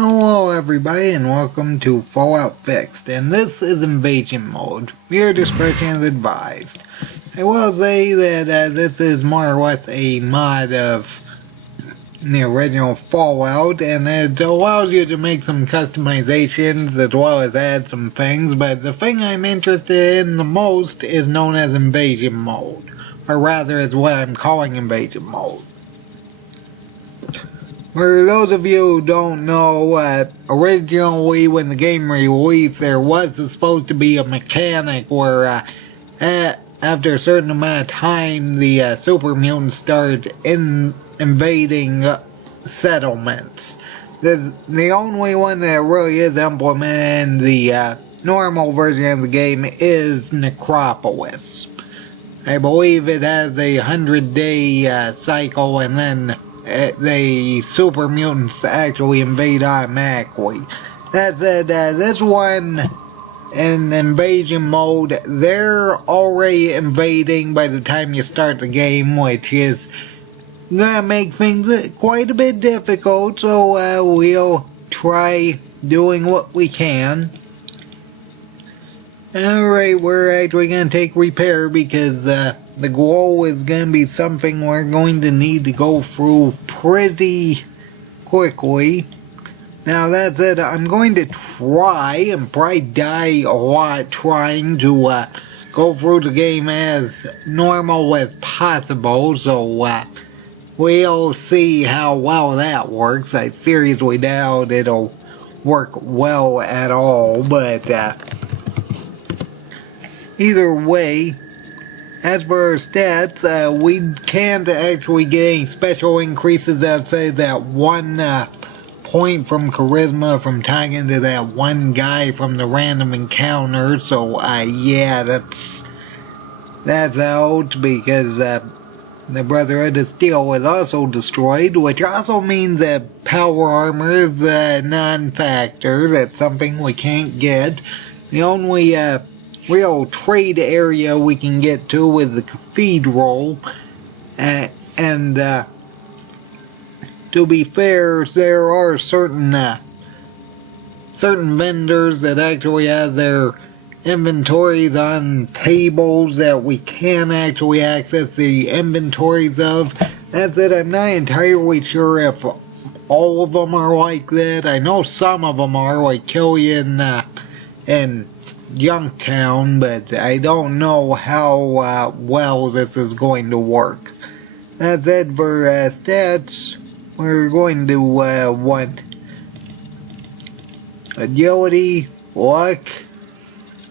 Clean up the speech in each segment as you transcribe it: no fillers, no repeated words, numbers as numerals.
Hello everybody and welcome to Fallout Fixed, and this is Invasion Mode. Viewer discretion is advised. I will say that this is more or less a mod of the original Fallout, and it allows you to make some customizations as well as add some things, but the thing I'm interested in the most is known as Invasion Mode, or rather is what I'm calling Invasion Mode. For those of you who don't know, originally when the game released, there was supposed to be a mechanic where after a certain amount of time, the Super Mutants started invading settlements. The only one that really is implemented in the normal version of the game is Necropolis. I believe it has a 100-day cycle, and then the Super Mutants actually invade automatically. That said, this one in Invasion Mode, they're already invading by the time you start the game, which is gonna make things quite a bit difficult, so we'll try doing what we can. Alright, we're actually gonna take repair because the goal is going to be something we're going to need to go through pretty quickly. Now that said, I'm going to try and probably die a lot trying to go through the game as normal as possible, so we'll see how well that works. I seriously doubt it'll work well at all, but either way, as for our stats, we can't actually get any special increases outside that one point from charisma from talking to that one guy from the random encounter. So yeah, that's out because the Brotherhood of Steel was also destroyed, which also means that power armor is a non-factor. That's something we can't get. The only real trade area we can get to is the cathedral, and to be fair, there are certain vendors that actually have their inventories on tables that we can actually access the inventories of. That's it. I'm not entirely sure if all of them are like that. I know some of them are, like Killian and Youngtown, but I don't know how well this is going to work. That's it for stats. We're going to want agility, luck.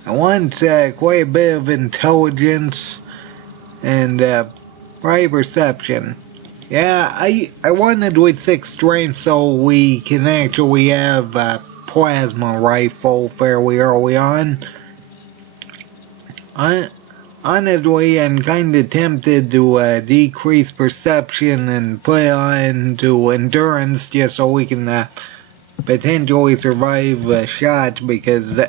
I want quite a bit of intelligence and probably perception. Yeah, I wanted with 6 strength so we can actually have plasma rifle fairly early on. Honestly, I'm kind of tempted to decrease perception and put it on to endurance just so we can potentially survive a shot, because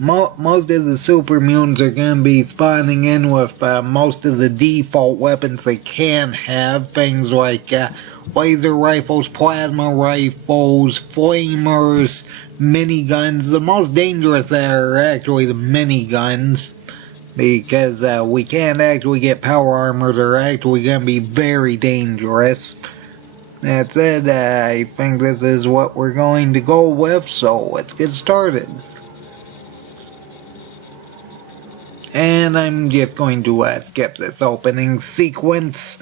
most of the Super Mutants are going to be spawning in with most of the default weapons they can have. Things like laser rifles, plasma rifles, flamers, miniguns. The most dangerous are actually the miniguns, because we can't actually get power armor. They're actually going to be very dangerous. That said, I think this is what we're going to go with, so let's get started. And I'm just going to skip this opening sequence.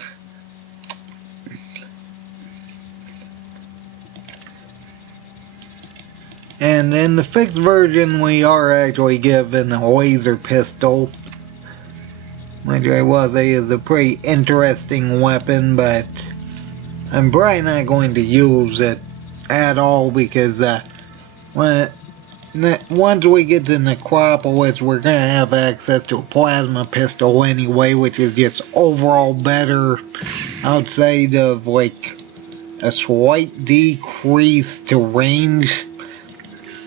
And in the fixed version, we are actually given a laser pistol, which I will say is a pretty interesting weapon, but I'm probably not going to use it at all, because once we get to Necropolis, we're going to have access to a plasma pistol anyway, which is just overall better outside of like a slight decrease to range.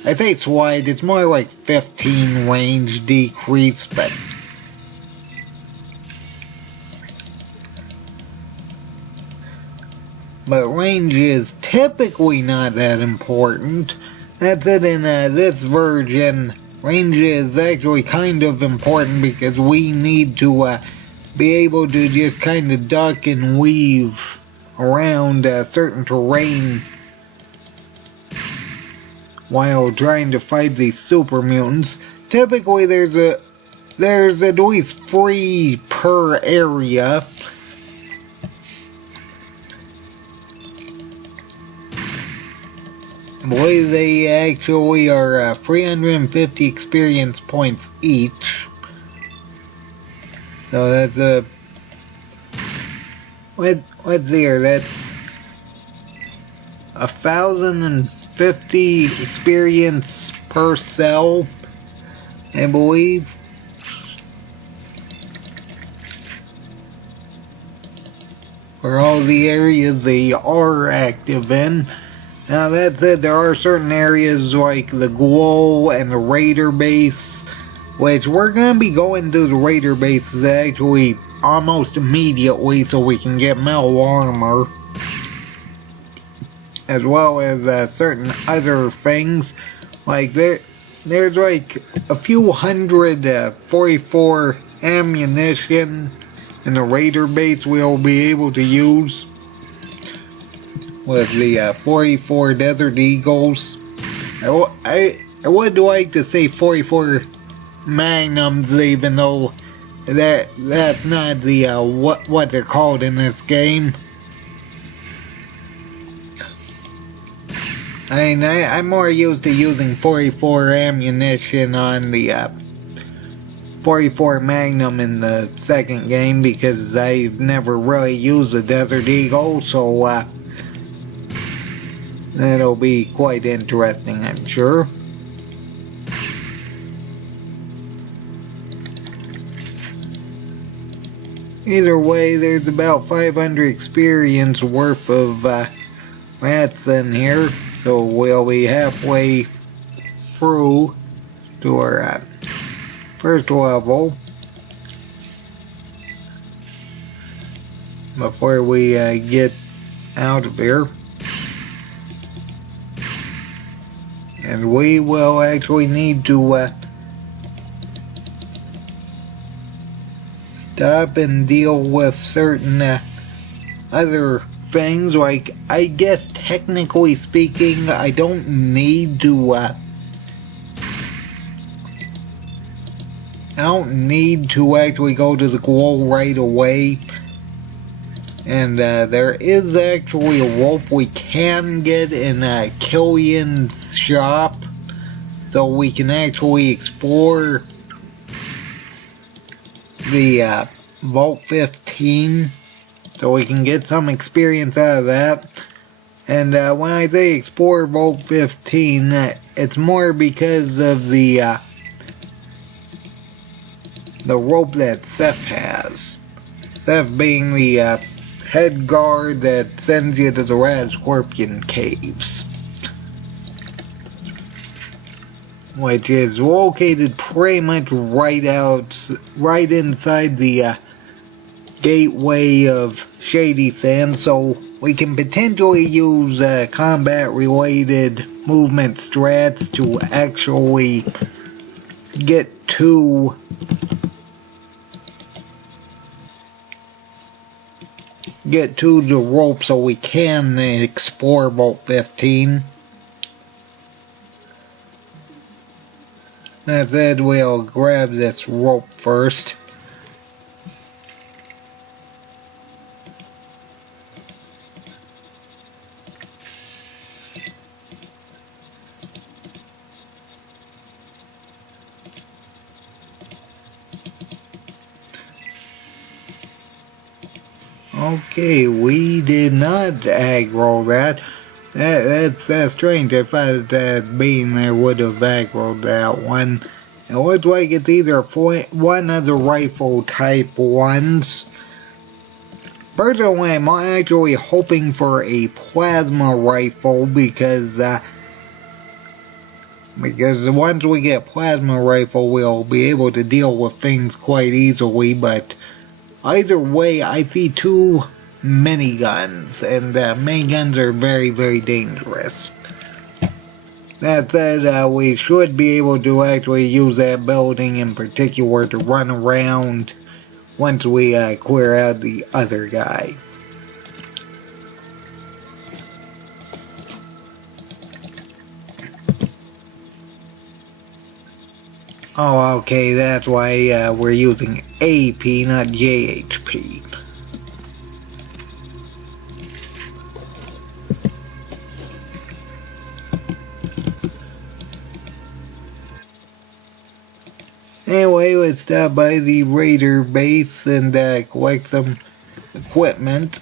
I say slight, it's more like 15 range decrease, but but range is typically not that important. That's it. In this version, range is actually kind of important because we need to be able to just kind of duck and weave around certain terrain while trying to fight these super mutants. Typically there's at least 3 per area. I believe they actually are 350 experience points each. So that's what's here? That's 1,050 experience per cell, I believe. For all the areas they are active in. Now that said, there are certain areas like the Glow and the Raider base, which we're going to be going to the Raider bases actually almost immediately so we can get metal armor, as well as certain other things. Like there's like a few hundred 44 ammunition in the Raider base we'll be able to use with the 44 Desert Eagles. I would like to say 44 Magnums, even though that's not the what they're called in this game. I mean, I'm more used to using 44 ammunition on the 44 Magnum in the second game because I've never really used a Desert Eagle, so that'll be quite interesting, I'm sure. Either way, there's about 500 experience worth of rats in here, so we'll be halfway through to our first level before we get out of here. And we will actually need to stop and deal with certain other things. Like, I guess technically speaking, I don't need to actually go to the Glow right away. And there is actually a rope we can get in Killian's shop, so we can actually explore the Vault 15, so we can get some experience out of that. And when I say explore Vault 15, it's more because of the rope that Seth has. Seth being the head guard that sends you to the Rat Scorpion caves, which is located pretty much right inside the gateway of Shady Sand, so we can potentially use combat related movement strats to actually get to the rope so we can explore Vault 15. That said, we'll grab this rope first. Okay, we did not aggro that. That's strange. I thought that being there would have aggroed that one. It looks like it's either one of the rifle type ones. Personally, I'm actually hoping for a plasma rifle because once we get plasma rifle, we'll be able to deal with things quite easily. But either way, I see two miniguns, and miniguns are very, very dangerous. That said, we should be able to actually use that building in particular to run around once we clear out the other guy. Oh, okay, that's why we're using AP, not JHP. Anyway, let's stop by the Raider base and collect some equipment.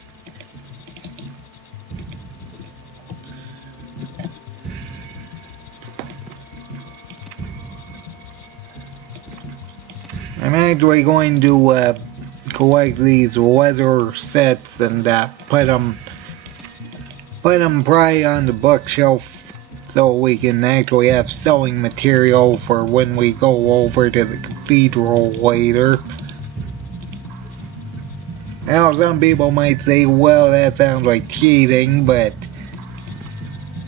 I'm actually going to collect these leather sets and put them probably on the bookshelf so we can actually have selling material for when we go over to the cathedral later. Now, some people might say, well, that sounds like cheating, but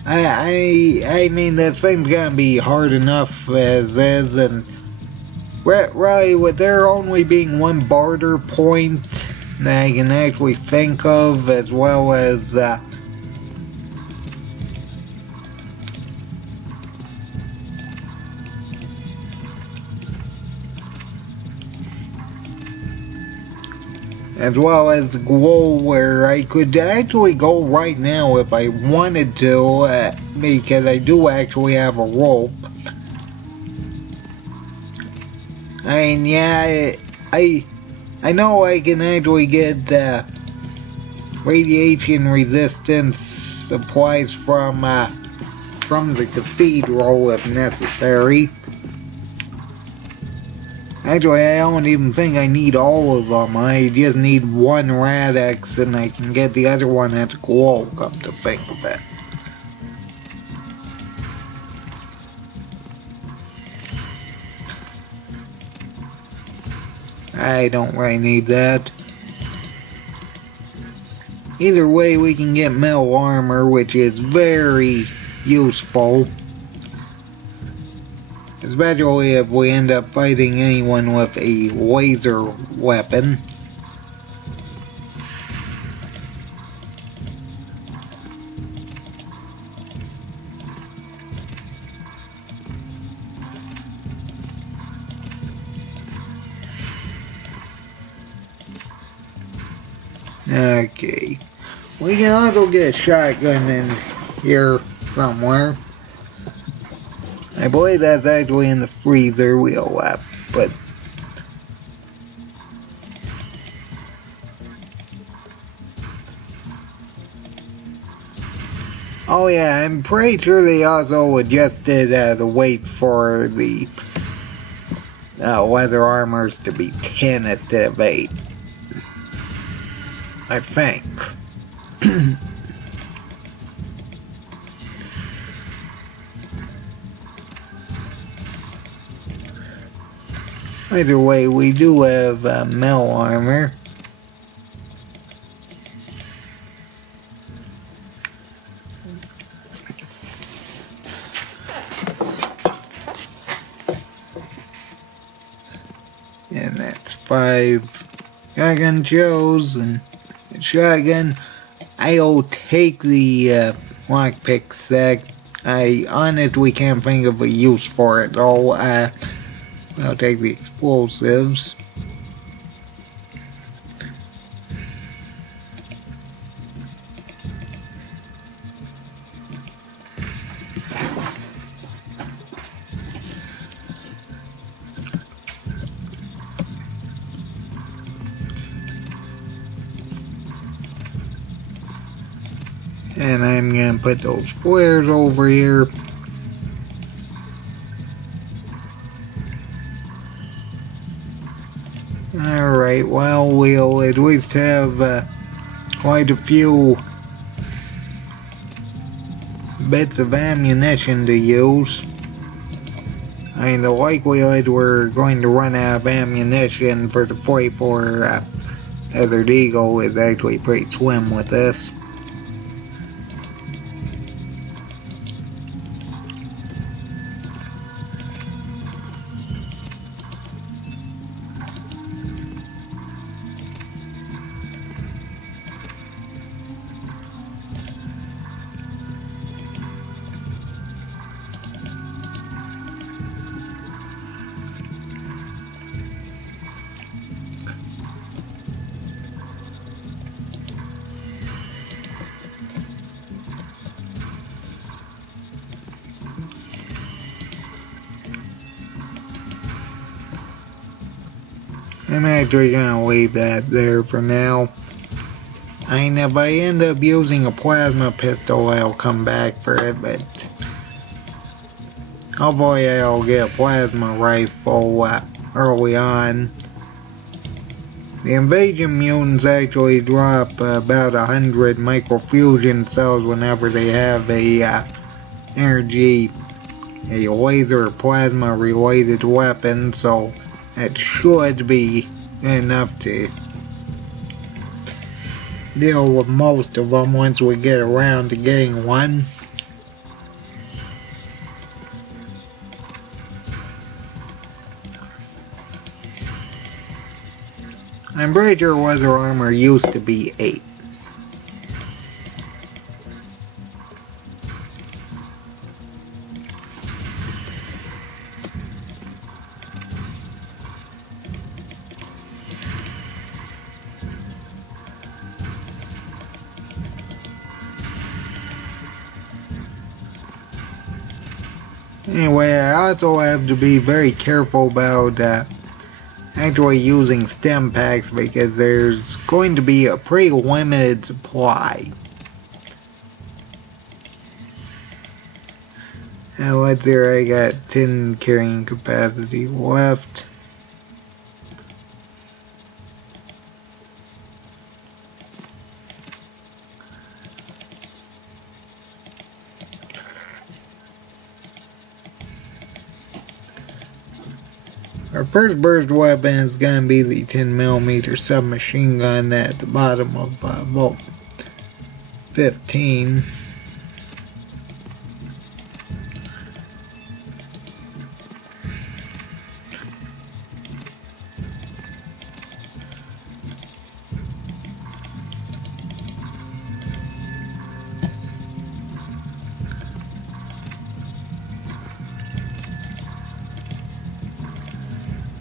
I mean, this thing's gonna be hard enough as is, and really, with there only being one barter point that I can actually think of, as well as glow, where I could actually go right now if I wanted to, because I do actually have a rope. I mean, yeah, I know I can actually get radiation resistance supplies from the cathedral if necessary. Actually, I don't even think I need all of them. I just need one Radix, and I can get the other one at the glow, come to think of it. I don't really need that. Either way, we can get metal armor, which is very useful. Especially if we end up fighting anyone with a laser weapon. Okay. We can also get a shotgun in here somewhere. I believe that's actually in the freezer. We'll but oh yeah, I'm pretty sure they also adjusted the weight for the leather armors to be 10 instead of 8. I think. Either way, we do have metal armor. And that's 5 shotgun shells and a shotgun. I'll take the lockpick sack. I honestly can't think of a use for it though. I'll take the explosives. And I'm gonna put those flares over here. Alright, well, we'll at least have quite a few bits of ammunition to use. I mean, the likelihood we're going to run out of ammunition for the fight for Desert Eagle is actually pretty slim with this. I'm actually gonna leave that there for now. And if I end up using a plasma pistol, I'll come back for it, but hopefully I'll get a plasma rifle early on. The invasion mutants actually drop about 100 microfusion cells whenever they have a laser or plasma related weapon, so it should be enough to deal with most of them once we get around to getting one. I'm pretty sure weather armor used to be 8. Anyway, I also have to be very careful about actually using stem packs because there's going to be a pretty limited supply. And let's see here, I got 10 carrying capacity left. Our first burst weapon is going to be the 10mm submachine gun at the bottom of Vault 15.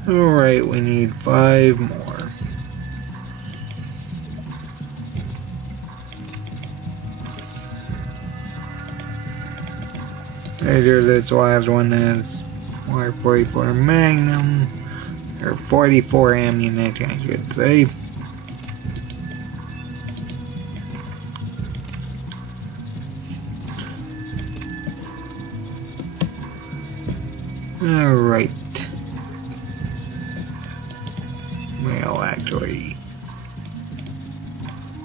Alright, we need 5 more. Later, this last one is 44 Magnum, or 44 ammunition, I should say. Alright. We'll actually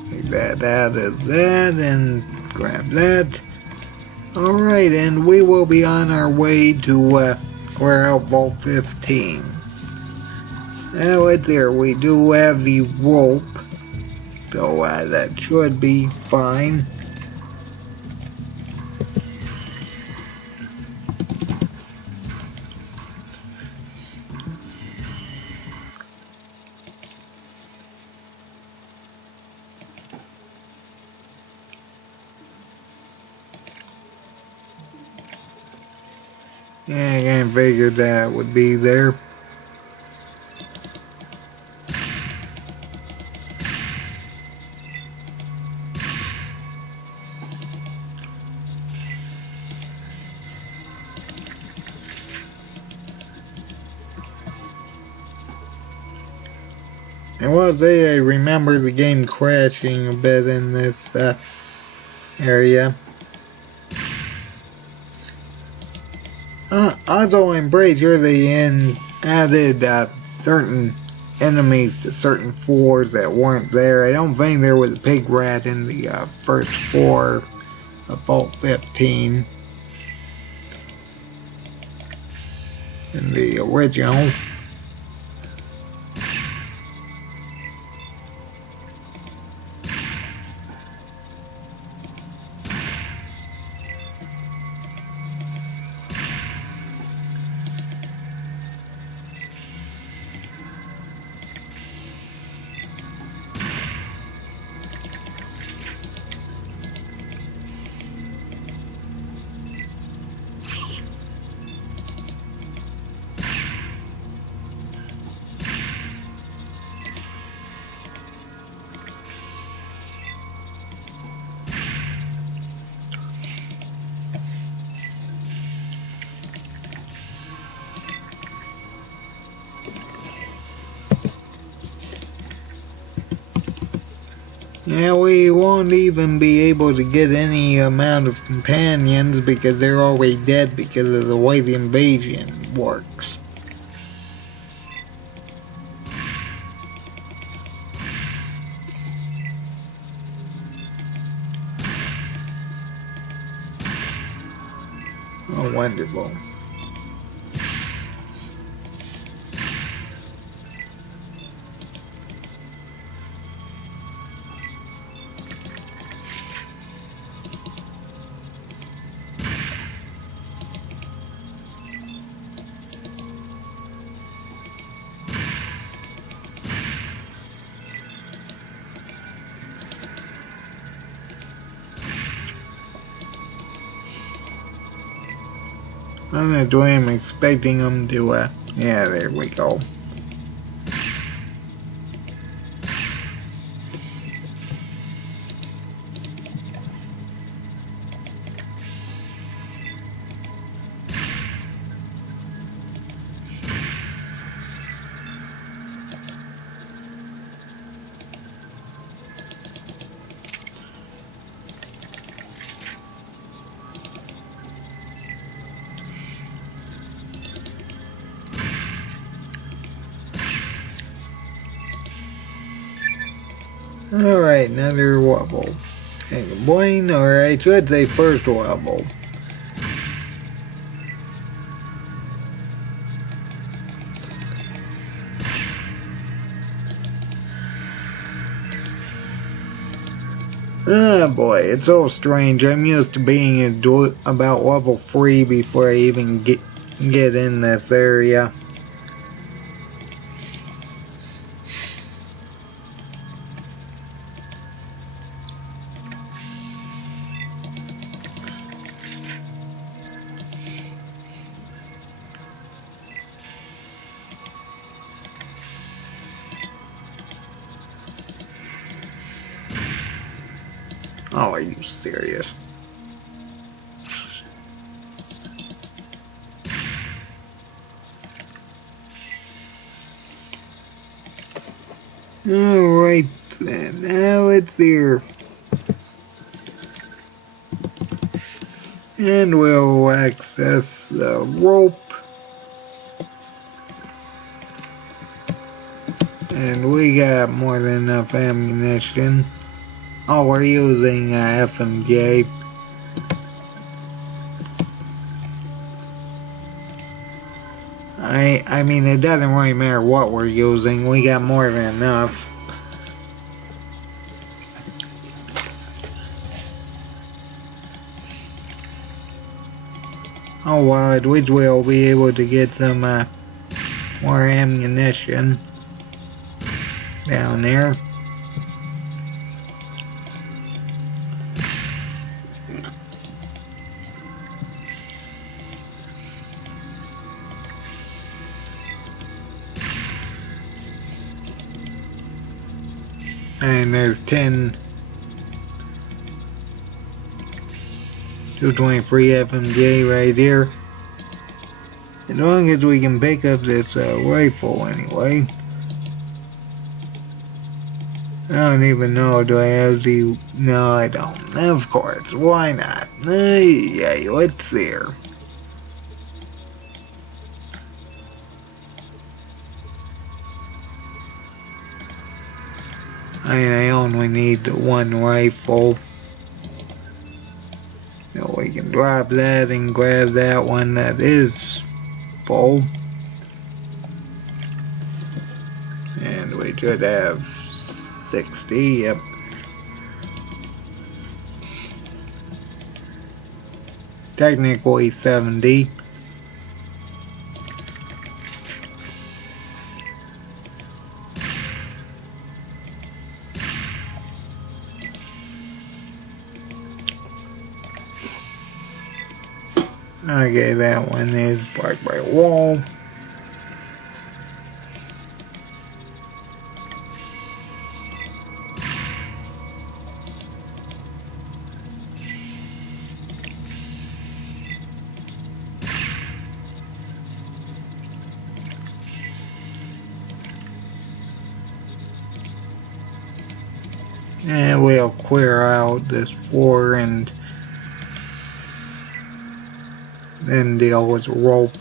take that out of that and grab that. Alright, and we will be on our way to warehouse Vault 15. Now it's there, we do have the rope, so that should be fine. Yeah, I kind of figured that would be there. I will say I remember the game crashing a bit in this area. Also, I'm pretty sure they added certain enemies to certain floors that weren't there. I don't think there was a pig rat in the first floor of Vault 15 in the original. Yeah, we won't even be able to get any amount of companions because they're already dead because of the way the invasion works. Oh, wonderful. I'm not doing. I'm expecting them to, yeah, there we go. Alright, another wobble. And boing, or I should say first wobble. Ah boy, it's so strange. I'm used to being about level 3 before I even get in this area. Oh, are you serious? Alright then, now it's here. And we'll access the rope. And we got more than enough ammunition. Oh, we're using FMJ. I mean, it doesn't really matter what we're using. We got more than enough. Oh, well, at which we'll be able to get some more ammunition down there. And there's 10 223 FMJ right here. As long as we can pick up this rifle anyway. I don't even know, do I have the... No, I don't. Of course, why not? Yeah, what's there? I only need the one rifle. So we can drop that and grab that one that is full. And we should have 60, yep. Technically 70. Okay, that one is blocked by a wall. And I'll clear out this floor and then deal with rope.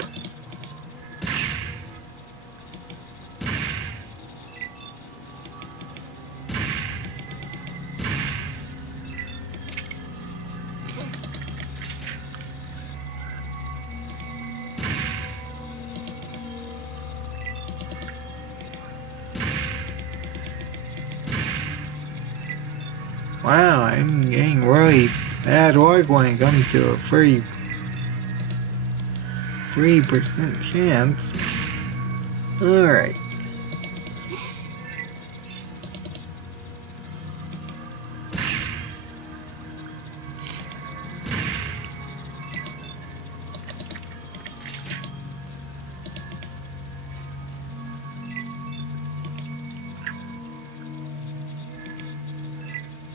Wow, I'm getting really bad luck when it comes to a 3% chance. Alright.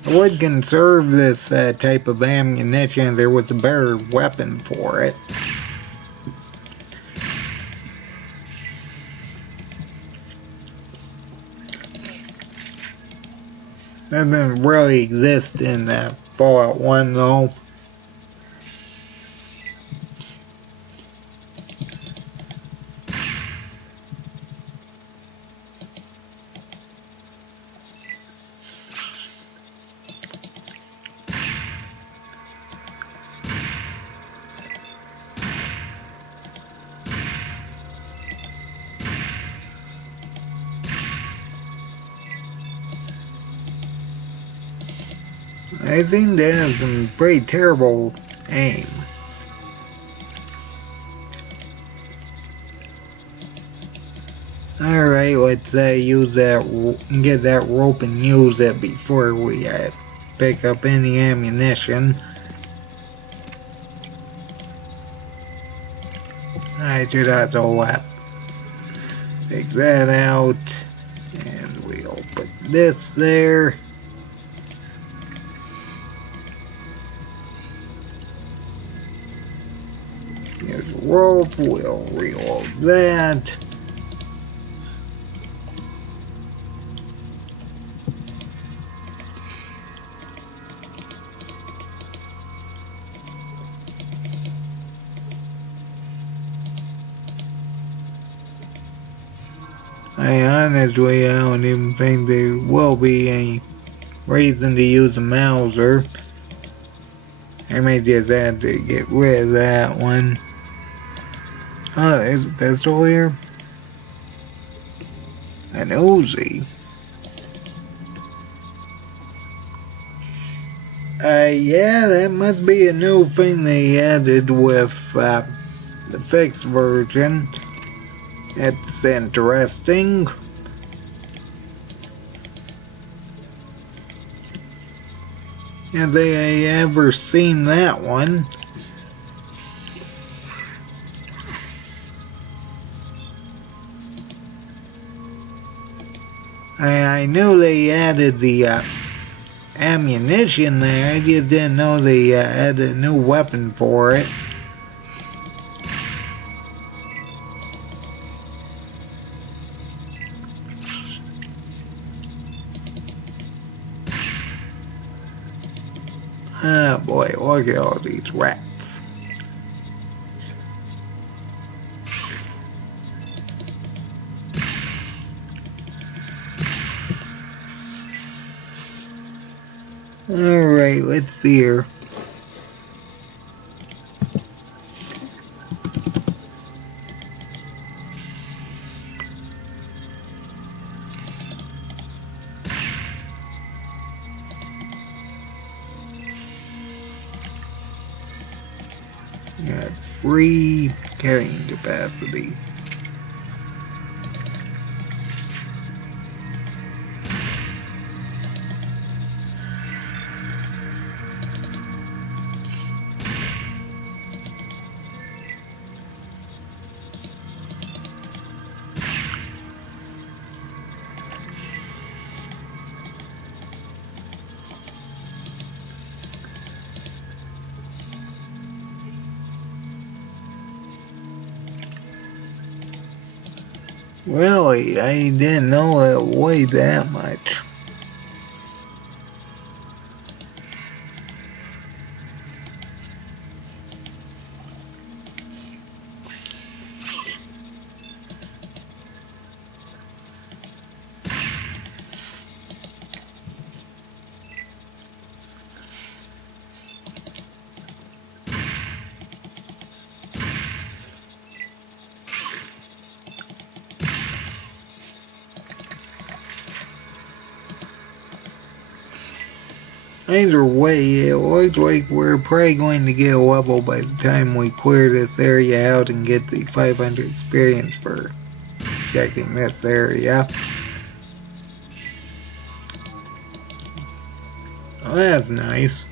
I would conserve this type of ammunition if there was a better weapon for it. Doesn't really exist in Fallout 1 though. I seem to have some pretty terrible aim. Alright, let's use that, get that rope and use it before we pick up any ammunition. I should also take that out, and we'll put this there. Here's a rope, we'll reload that. Honestly, I don't even think there will be any reason to use a Mauser. I may just have to get rid of that one. Oh, there's a pistol here. An Uzi. Yeah, that must be a new thing they added with the fixed version. It's interesting. Have they ever seen that one? I knew they added the ammunition there. I just didn't know they added a new weapon for it. Ah, boy, look at all these rats. Alright, let's see here. Got free carrying capacity. Really, I didn't know it weighed that much. Either way, it looks like we're probably going to get a level by the time we clear this area out and get the 500 experience for checking this area. Well, that's nice.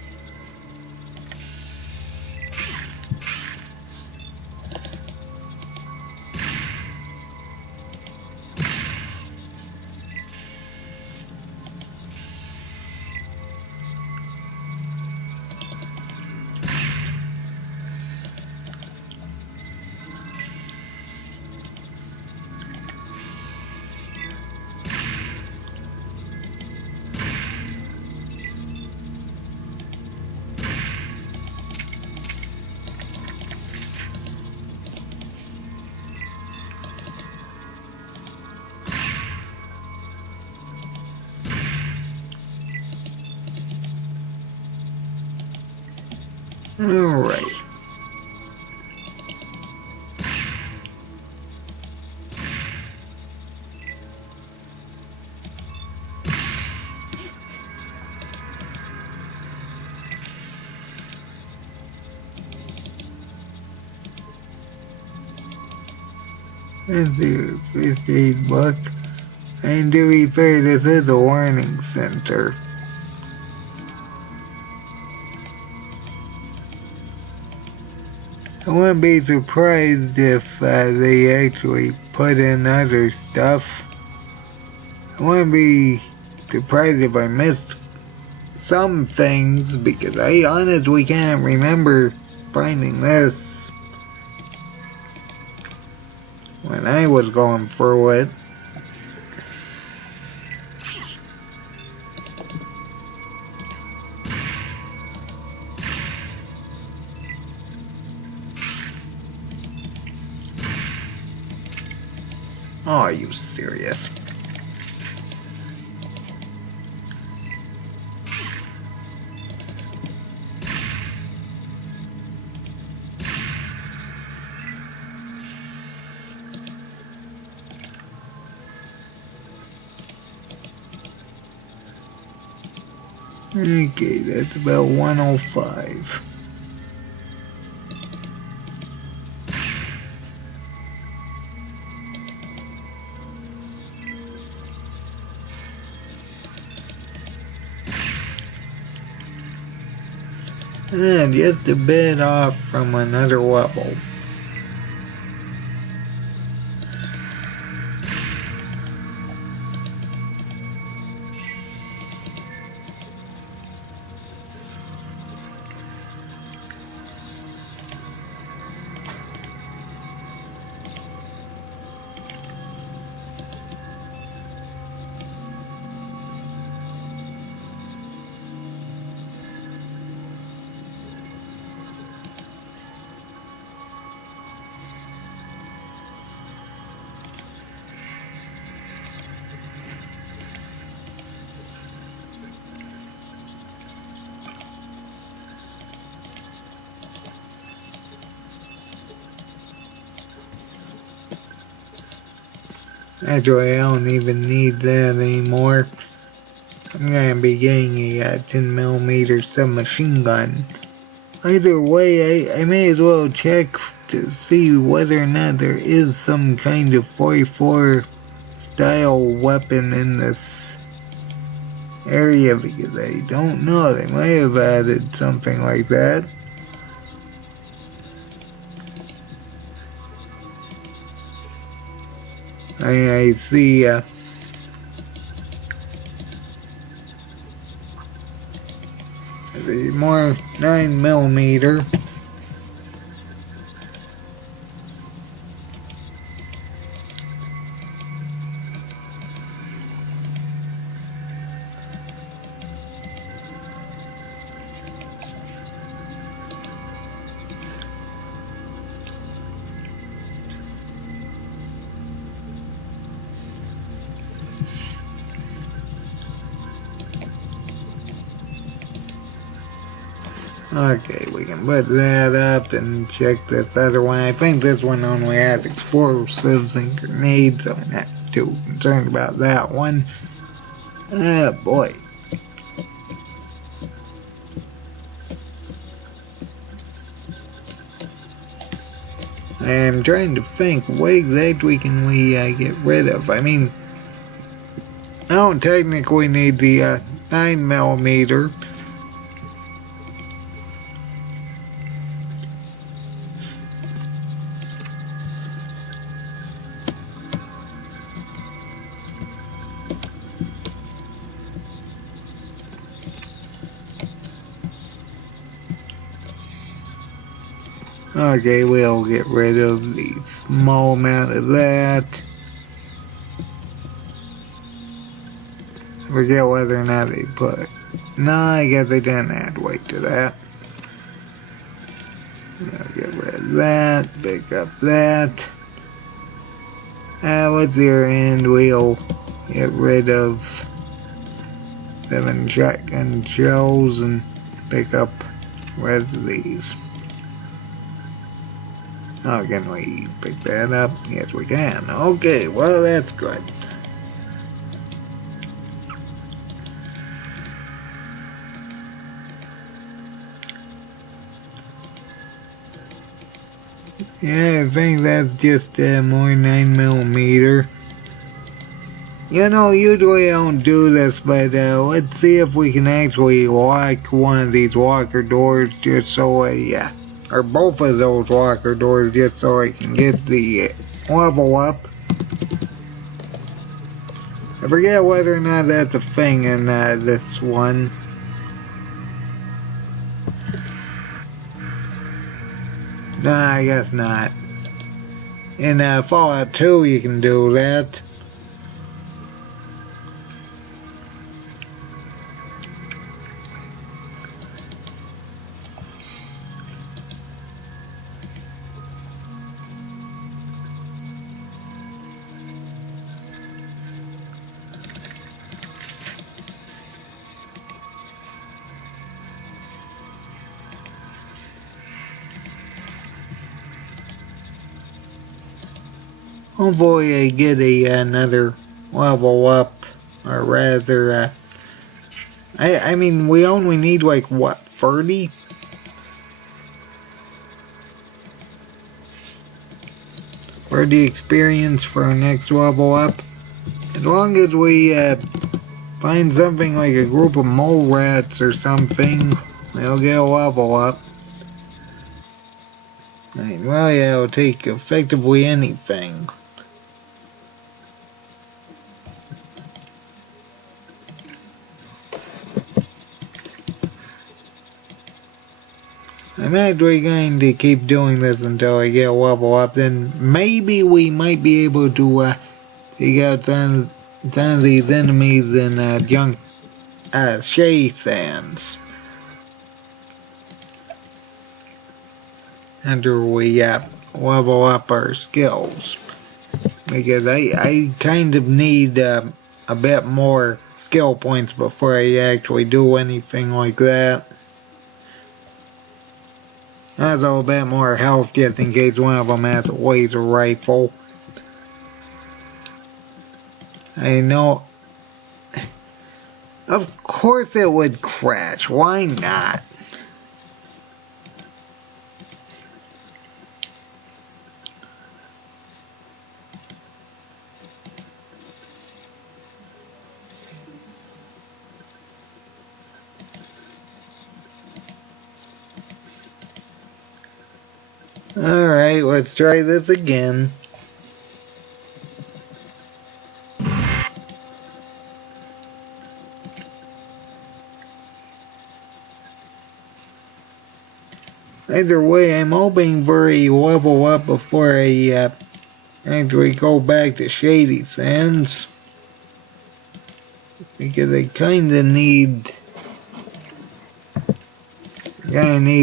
Alright. That's the first aid book. And to be fair, this is a learning center. I wouldn't be surprised if they actually put in other stuff. I wouldn't be surprised if I missed some things, because I honestly can't remember finding this when I was going through it. Oh, are you serious? Okay, that's about 105. And just a bit off from another level. Actually, I don't even need that anymore. I'm gonna be getting a 10mm submachine gun. Either way, I may as well check to see whether or not there is some kind of 44 style weapon in this area, because I don't know. They might have added something like that. I see more 9mm. Okay, we can put that up and check this other one. I think this one only has explosives and grenades, so I'm not too concerned about that one. Ah, boy. I'm trying to think, what exactly can we get rid of? I mean, I don't technically need the 9mm. Okay, we'll get rid of the small amount of that. I forget whether or not they put. No, I guess they didn't add weight to that. I'll get rid of that. Pick up that. What's your end? We'll get rid of 7 shotgun shells and pick up the rest of these. Oh, can we pick that up? Yes, we can. Okay, well, that's good. Yeah, I think that's just more 9mm. You know, usually I don't do this, but let's see if we can actually lock one of these walker doors just so I, or both of those walker doors just so I can get the level up. I forget whether or not that's a thing in this one. Nah, I guess not. In Fallout 2 you can do that. Hopefully I get another level up, or rather, I mean, we only need like, what, 30? For the experience for our next level up. As long as we find something like a group of mole rats or something, we'll get a level up. Well, yeah, it'll take effectively anything. I'm actually going to keep doing this until I get a level up. Then maybe we might be able to take out some of these enemies in junk shade sands. After we level up our skills. Because I kind of need a bit more skill points before I actually do anything like that. Also a bit more health just in case one of them has a laser rifle. I know. Of course it would crash. Why not? Alright, let's try this again. Either way, I'm hoping for a level up before I actually go back to Shady Sands. Because I kinda need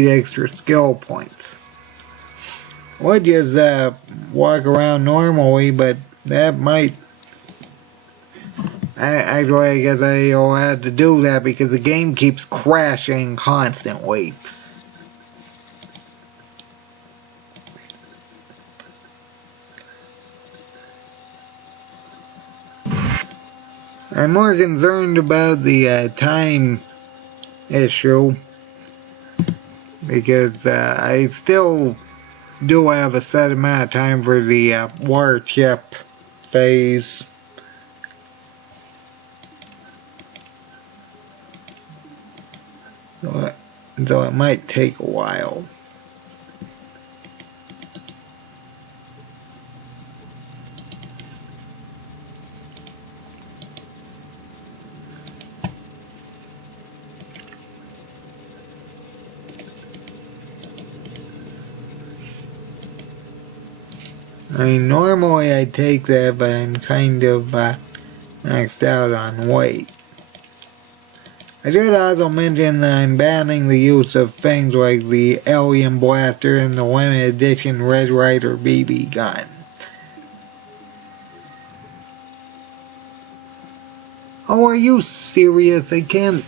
extra skill points. Would just walk around normally, but that might. Actually, I guess I'll have to do that because the game keeps crashing constantly. I'm more concerned about the time issue because I still do have a set amount of time for the warship phase. Though it might take a while. I mean, normally I'd take that, but I'm kind of maxed out on weight. I should also mention that I'm banning the use of things like the Alien Blaster and the limited edition Red Ryder BB gun. Oh, are you serious? I can't...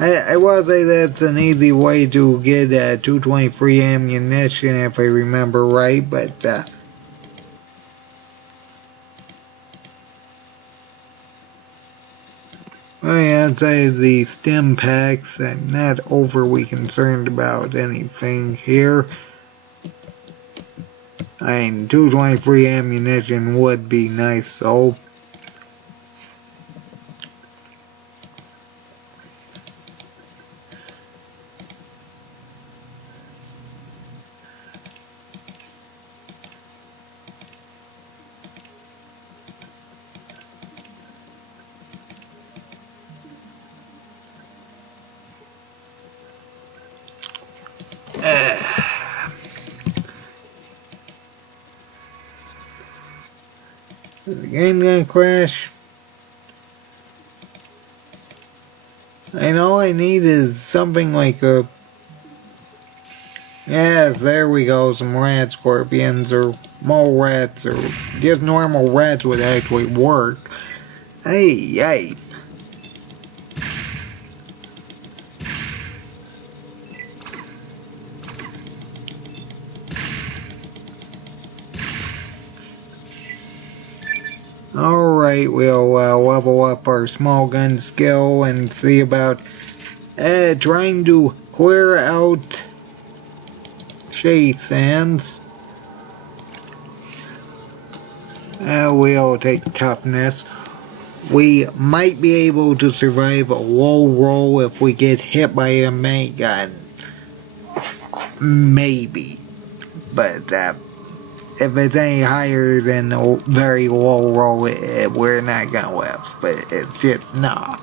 I will say that's an easy way to get 223 ammunition if I remember right, but I'd say the stim packs, I'm not overly concerned about anything here. I mean, 223 ammunition would be nice, though. Is the game gonna crash? And all I need is something like a... Yes, there we go, some rat scorpions or mole rats or just normal rats would actually work. Hey. Alright, we'll level up our small gun skill and see about trying to clear out chase sands. We'll take toughness. We might be able to survive a low roll if we get hit by a minigun. Maybe. But if it's any higher than a very low roll, we're not gonna live. But it's just, nah.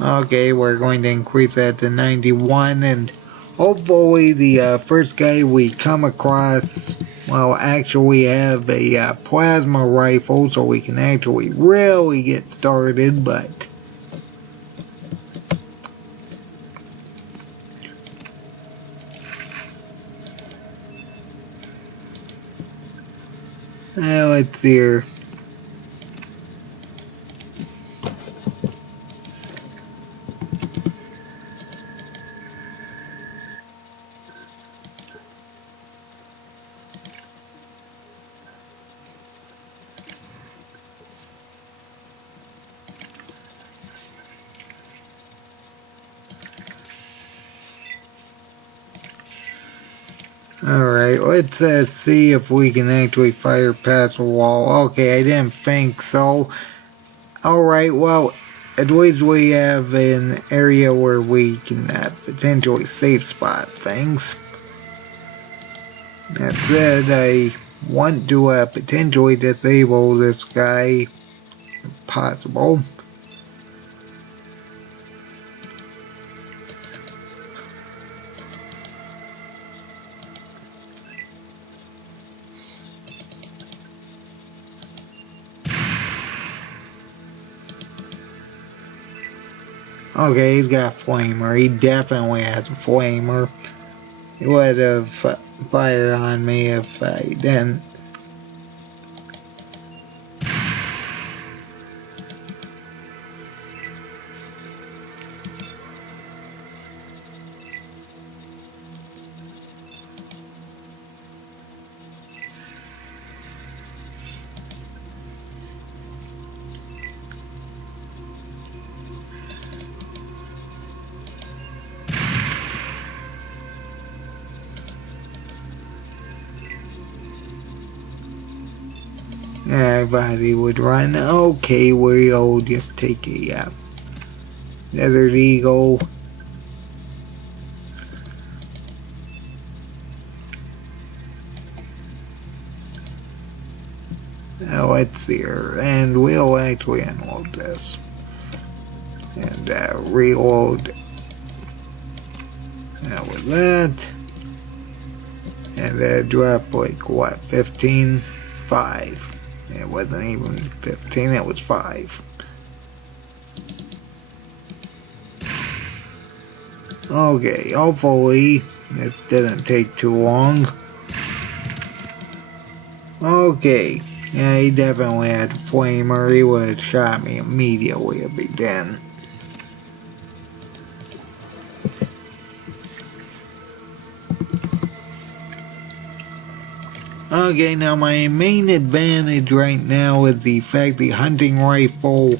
Okay, we're going to increase that to 91, and hopefully the first guy we come across will actually have a plasma rifle so we can actually really get started, but... let's see here. Alright, let's see if we can actually fire past the wall. Okay, I didn't think so. Alright, well, at least we have an area where we can potentially safe spot things. That said, I want to potentially disable this guy if possible. Okay, he's got a flamer. He definitely has a flamer. He would have fired on me if I didn't. my body would run. Okay, we'll just take a Desert Eagle. Now let's see here, and we'll actually unload this and reload. Now with that, and that dropped like what, 15? 5. It wasn't even 15, it was 5. Okay, hopefully this didn't take too long. Okay, yeah, he definitely had a flamer. He would have shot me immediately if he didn't. Okay, now my main advantage right now is the fact the hunting rifle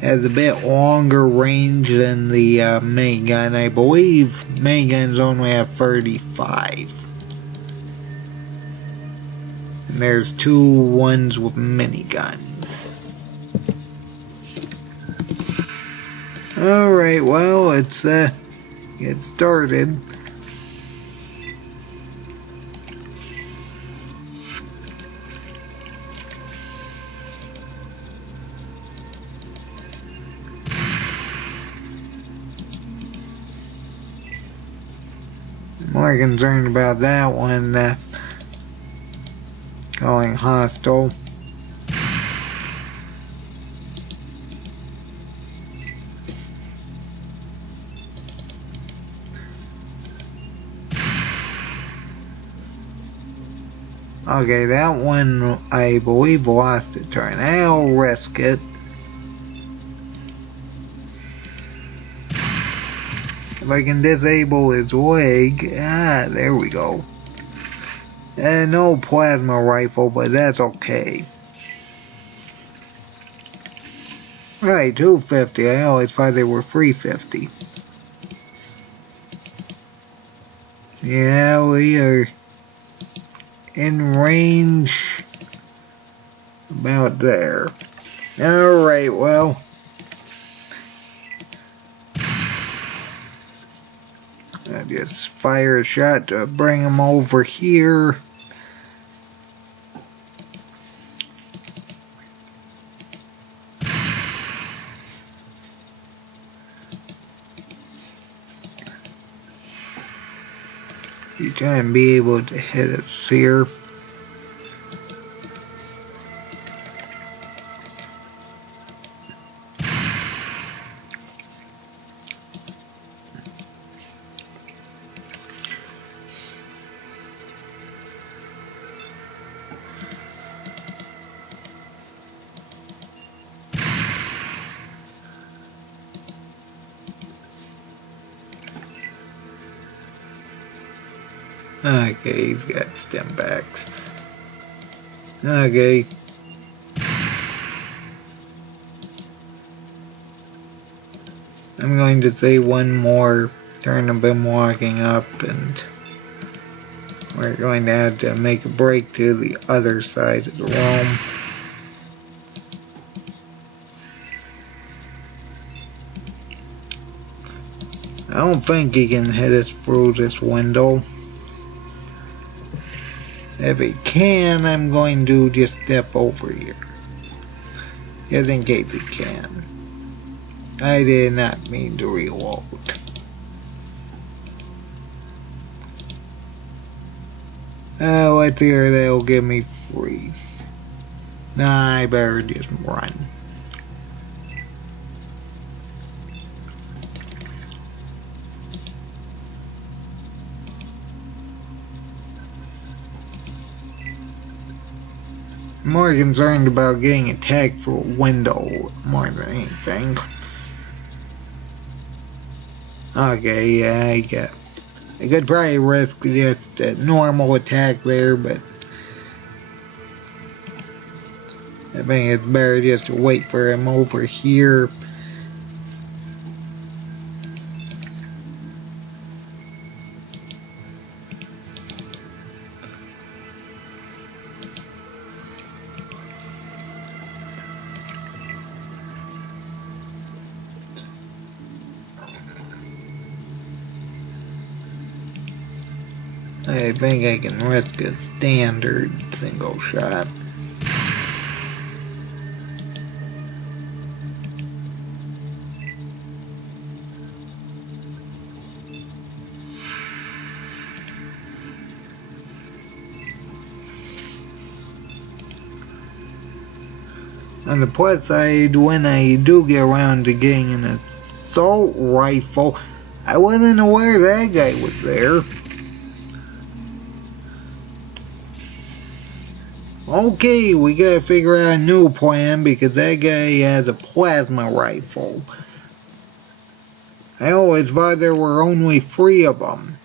has a bit longer range than the main gun. I believe main guns only have 35. And there's 2 ones with miniguns. Alright, well, let's get started. More concerned about that one going hostile. Okay, that one I believe lost a turn. I'll risk it. If I can disable his leg. There we go. No plasma rifle, but that's okay. Right, 250. I always thought they were 350. Yeah, we are in range about there. Alright, well. I just fire a shot to bring him over here. You try and be able to hit us here. Okay, he's got stem backs. Okay. I'm going to say one more turn of him walking up, and we're going to have to make a break to the other side of the room. I don't think he can hit us through this window. If he can, I'm going to just step over here. Just in case he can. I did not mean to reload. Let's hear that'll give me 3. Nah, I better just run. I'm more concerned about getting attacked through a window more than anything. Okay, yeah, I could probably risk just a normal attack there, but I think it's better just to wait for him over here. I think I can risk a standard single shot. On the plus side, when I do get around to getting an assault rifle, I wasn't aware that guy was there. Okay, we gotta figure out a new plan because that guy has a plasma rifle. I always thought there were only 3 of them.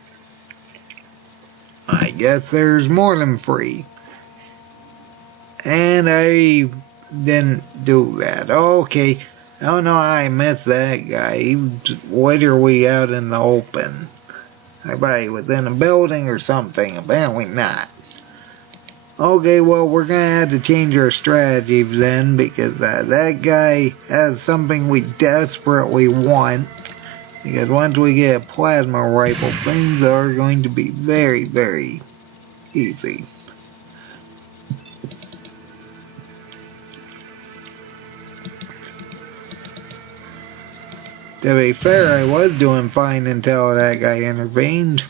I guess there's more than 3. And I didn't do that. Okay, I don't know how I missed that guy. He was literally out in the open. I thought he was in a building or something. Apparently not. Okay, well, we're gonna have to change our strategy then, because that guy has something we desperately want. Because once we get a plasma rifle, things are going to be very, very easy. To be fair, I was doing fine until that guy intervened.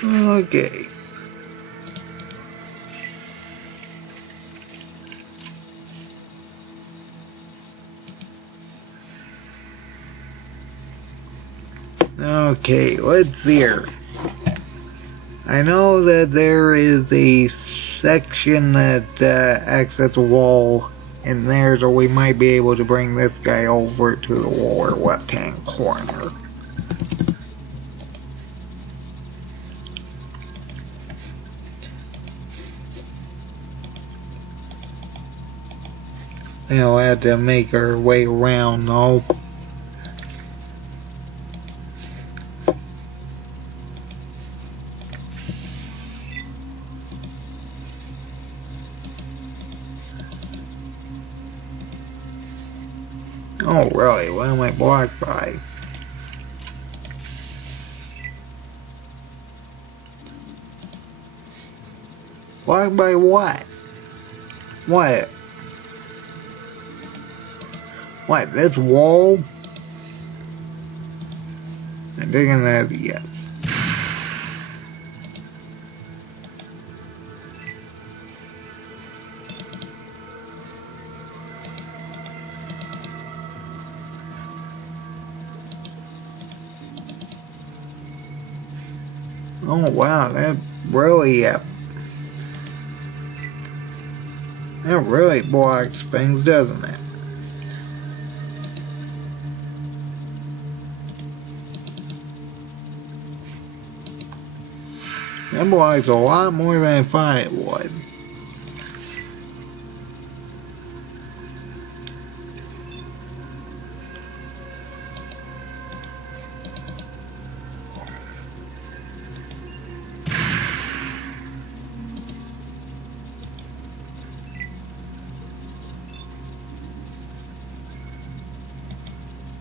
Okay. Okay, let's see here. I know that there is a section that acts as a wall in there, so we might be able to bring this guy over to the lower left-hand corner. We'll have to make our way around though. Oh really, what am I blocked by? Blocked by what? What? What, this wall? I'm thinking that yes. Oh wow, that really blocks things, doesn't it? That blocks a lot more than I thought it would.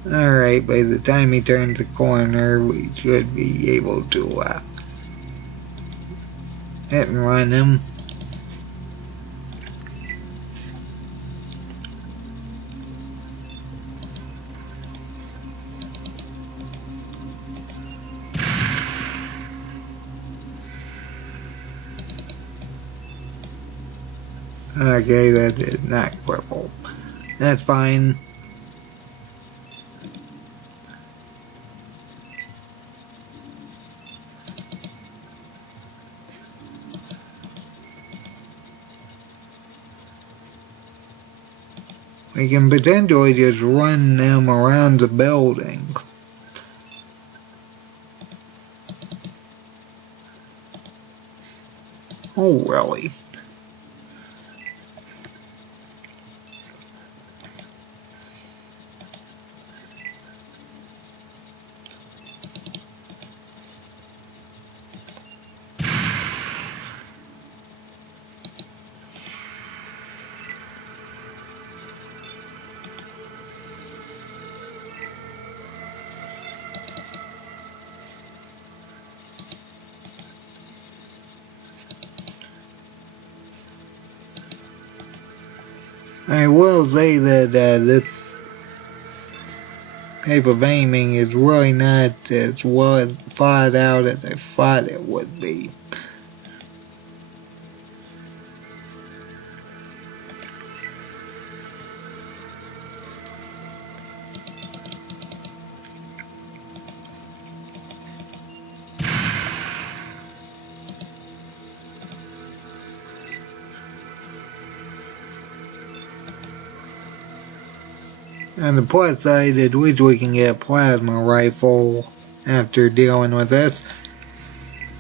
Alright, by the time he turns the corner, we should be able to hit and run him. Okay, that did not cripple. That's fine. We can potentially just run them around the building. Oh, really? I will say that this type of aiming is really not as well thought out as I thought it would be. On the plus side, at least we can get a plasma rifle after dealing with this.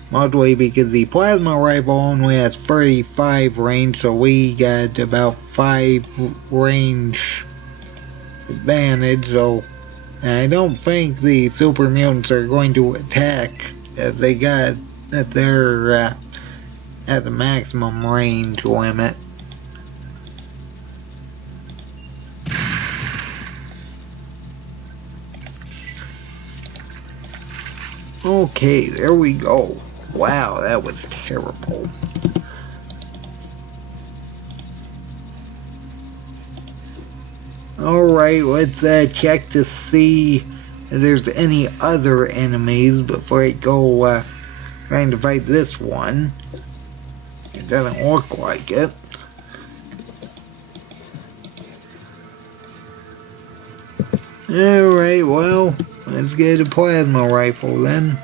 Mostly because the plasma rifle only has 35 range, so we got about 5 range advantage, so I don't think the Super Mutants are going to attack if they got at their at the maximum range limit. Okay, there we go. Wow, that was terrible. Alright, let's check to see if there's any other enemies before I go trying to fight this one. It doesn't look like it. Alright, well, let's get a plasma rifle then.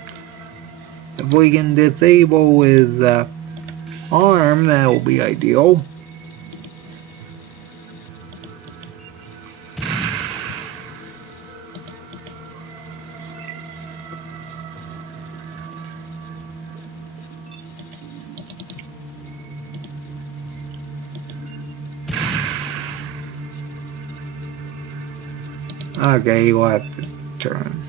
If we can disable his arm, that'll be ideal. Okay, we'll have to turn.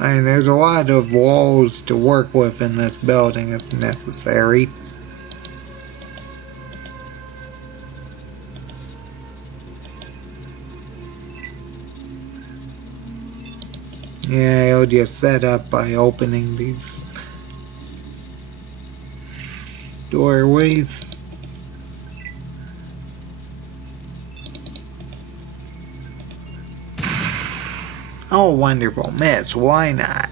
I mean, there's a lot of walls to work with in this building if necessary. Yeah, it'll just set up by opening these doorways. Oh, wonderful miss. Why not?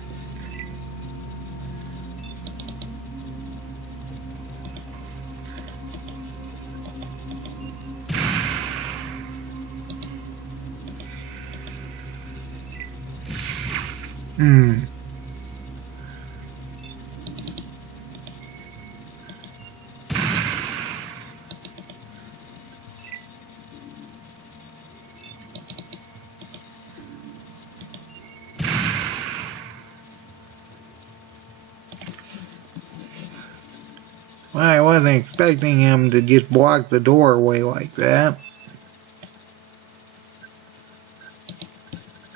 Well, I wasn't expecting him to just block the doorway like that.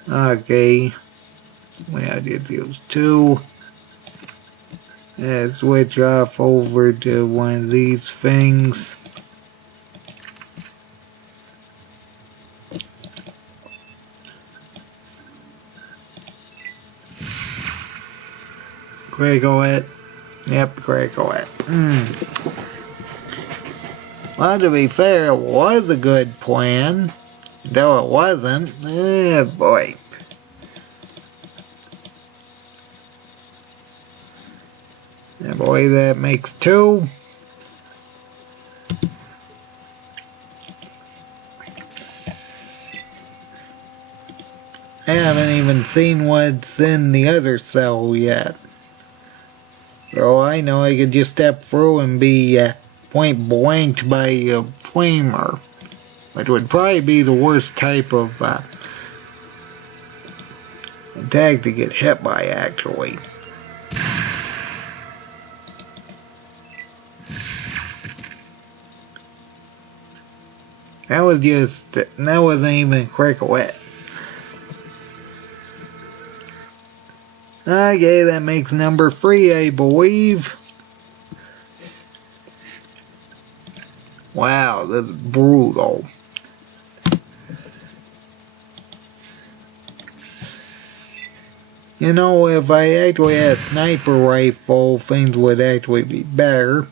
Okay. Well, I did use 2. Let's switch off over to one of these things. Critical it. Yep, critical it. Well, to be fair, it was a good plan. Though it wasn't. Boy. I believe that makes 2. I haven't even seen what's in the other cell yet. For all I know, I could just step through and be point blanked by a flamer. Which would probably be the worst type of attack to get hit by, actually. That wasn't even a critical hit. Okay, that makes number 3, I believe. Wow, that's brutal. You know, if I actually had a sniper rifle, things would actually be better.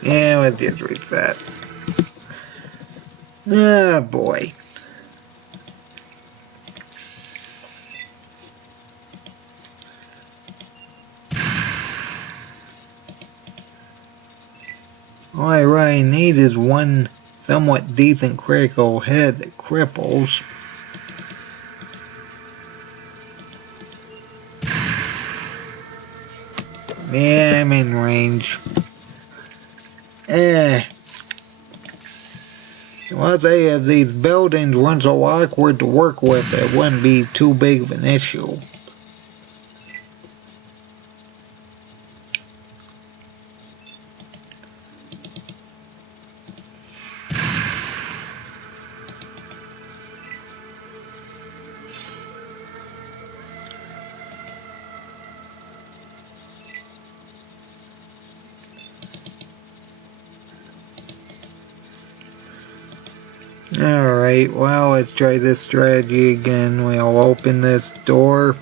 Yeah, let's just reset. Ah, boy. All I really need is one somewhat decent critical hit that cripples. Yeah, I'm in range. Well, say if these buildings weren't so awkward to work with, it wouldn't be too big of an issue. Alright, well, let's try this strategy again. We'll open this door.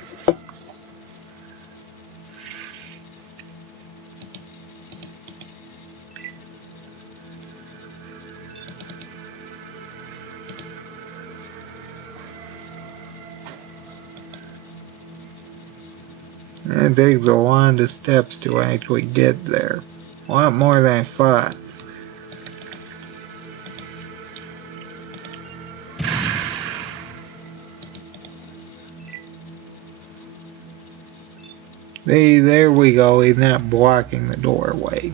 It takes a lot of steps to actually get there. A lot more than I thought. See, there we go. He's not blocking the doorway.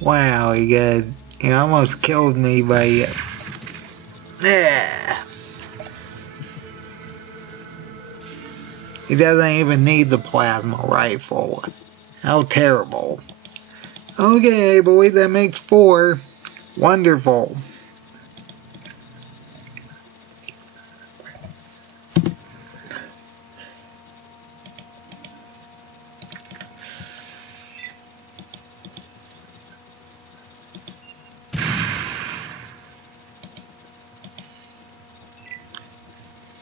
Wow, he almost killed me by He doesn't even need the plasma rifle. How terrible. Okay, boy, that makes 4. Wonderful.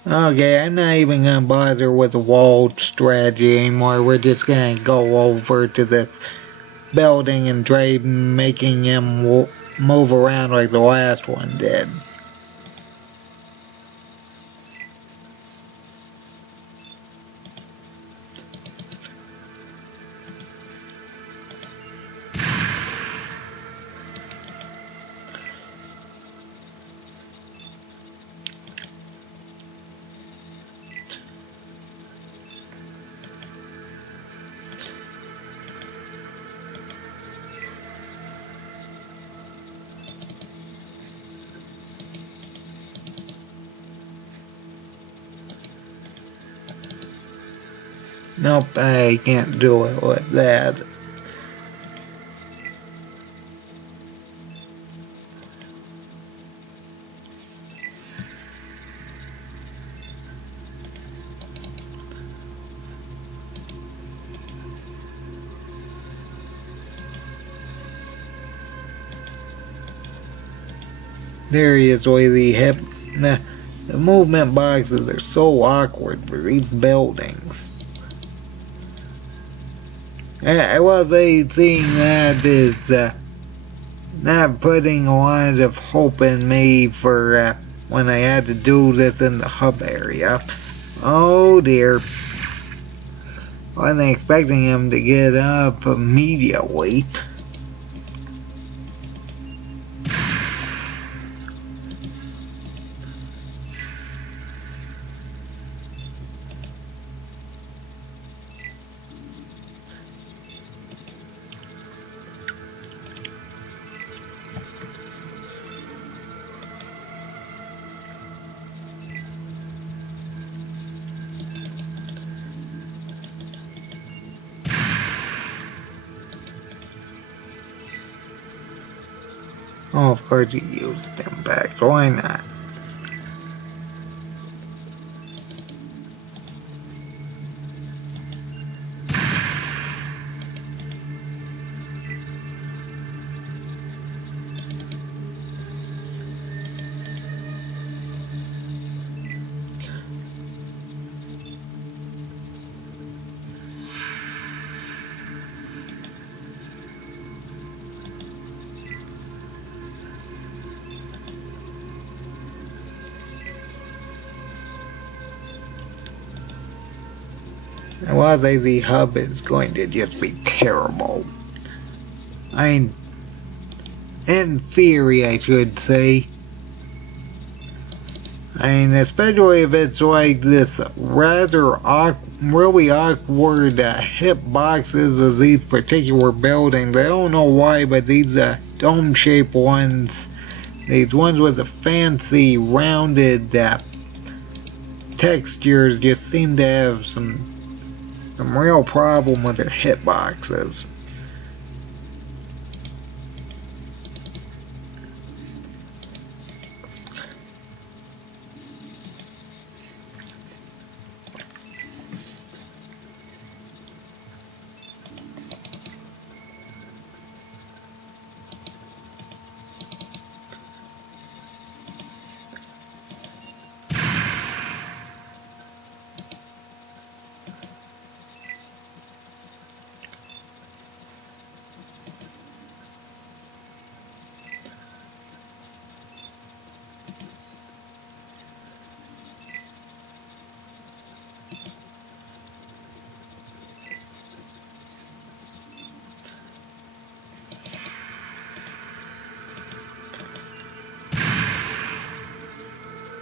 Okay, I'm not even gonna bother with the wall strategy anymore. We're just gonna go over to this building and try making him move around like the last one did. Nope, I can't do it with that. seriously, the movement boxes are so awkward for these buildings. I will say the thing that is not putting a lot of hope in me for when I had to do this in the hub area. Oh dear. Wasn't expecting him to get up immediately. Oh, of course you use them back, so why not? I will say the hub is going to just be terrible. I mean, in theory, I should say. I mean, especially if it's like this rather really awkward hitboxes of these particular buildings. I don't know why, but these dome-shaped ones, these ones with the fancy rounded textures, just seem to have some real problem with their hitboxes.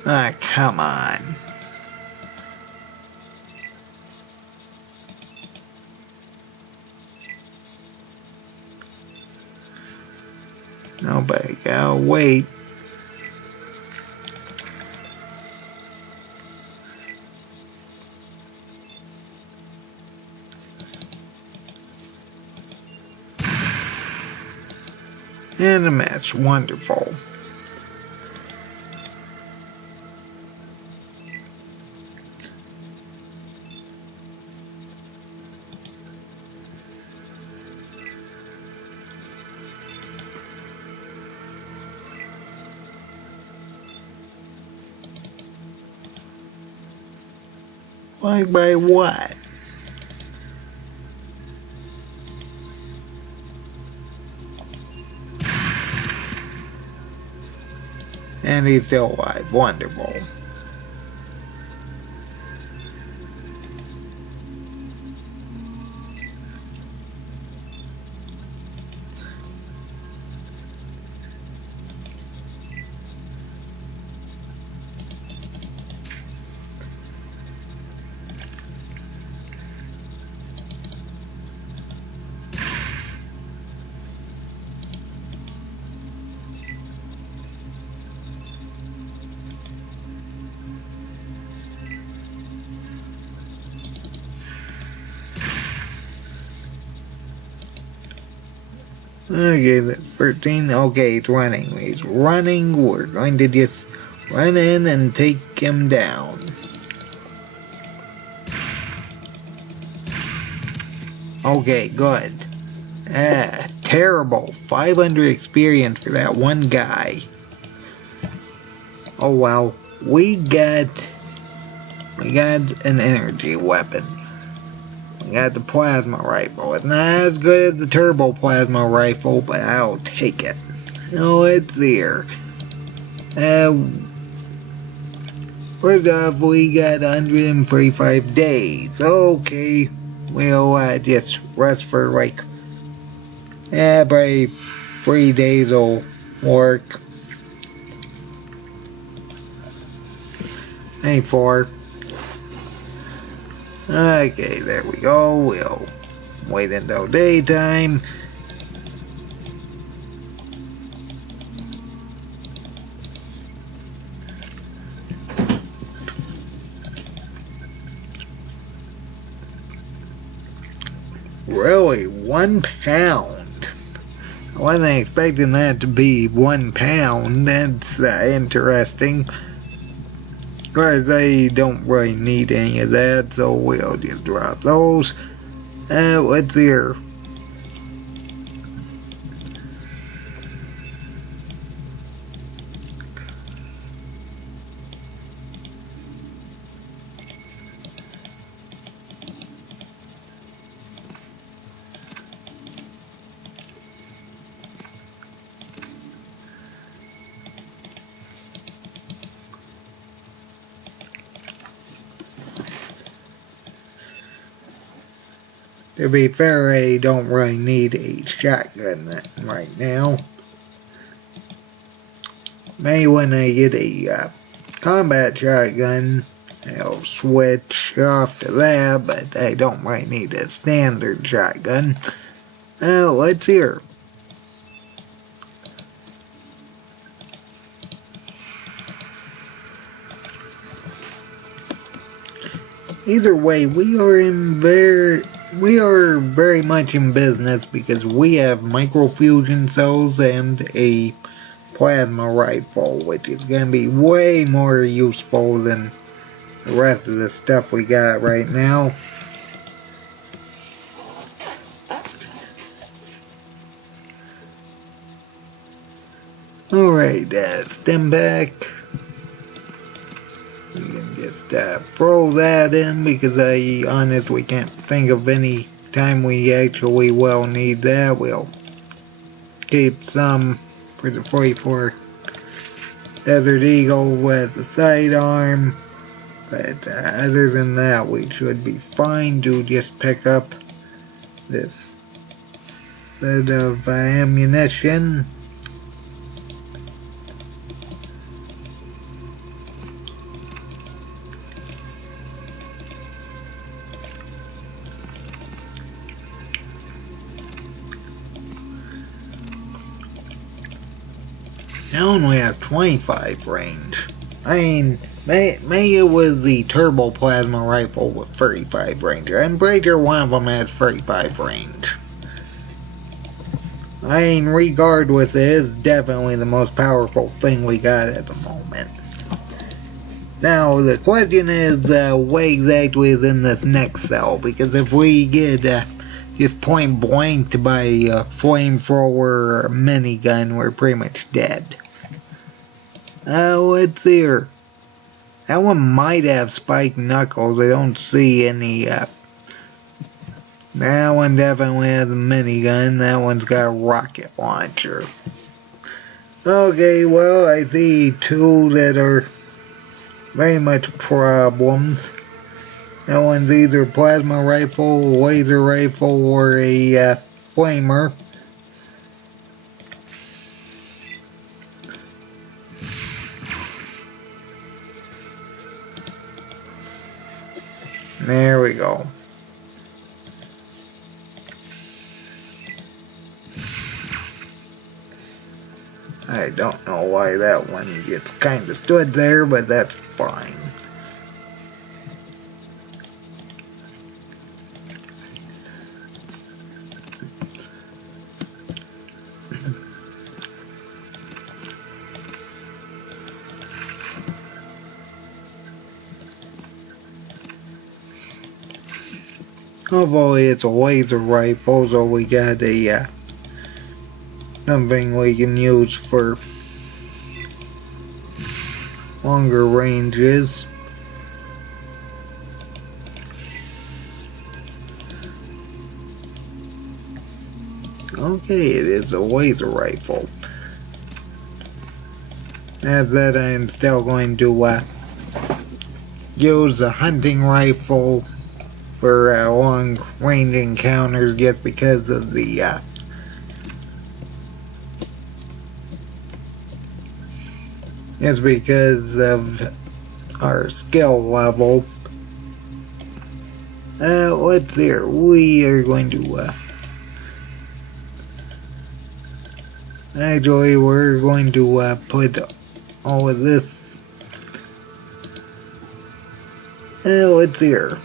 Ah, come on. Nobody gotta wait. And a match, wonderful. Like by what? And he's still alive. Wonderful. Okay, that's 13. Okay, it's running. He's running. We're going to just run in and take him down. Okay, good. Terrible. 500 experience for that one guy. Oh well, we got an energy weapon. We got the plasma rifle. It's not as good as the turbo plasma rifle, but I'll take it. Oh, it's there. First off, we got 145 days. Okay, we'll just rest for like, probably 3 days will work. Maybe 4. Okay, there we go. We'll wait until daytime. Really, 1 pound. I wasn't expecting that to be 1 pound. That's interesting. Of course, I don't really need any of that, so we'll just drop those. What's here? To be fair, I don't really need a shotgun right now. Maybe when I get a combat shotgun, I'll switch off to that, but I don't really need a standard shotgun. What's here? Either way, we are very much in business because we have microfusion cells and a plasma rifle, which is going to be way more useful than the rest of the stuff we got right now. Alright, stem back. We can just throw that in because I honestly can't think of any time we actually will need that. We'll keep some for the 44 Desert Eagle with the sidearm, but other than that we should be fine to just pick up this bit of ammunition. It only has 25 range. I mean, maybe it was the turbo plasma rifle with 35 range. I'm pretty sure one of them has 35 range. I mean, regardless, it is definitely the most powerful thing we got at the moment. Now, the question is, what exactly is in this next cell? Because if we get just point blanked by a flamethrower or a minigun, we're pretty much dead. What's here? That one might have spiked knuckles. I don't see any. That one definitely has a minigun. That one's got a rocket launcher. Okay, well, I see 2 that are very much problems. That one's either a plasma rifle, laser rifle, or a flamer. There we go. I don't know why that one gets kind of stood there, but that's fine. Hopefully it's a laser rifle, so we got a something we can use for longer ranges. Okay, it is a laser rifle. As that, I'm still going to use a hunting rifle for long range encounters just because of the it's because of our skill level. Let's see here. We are going to actually, we're going to put all of this. Let's see here.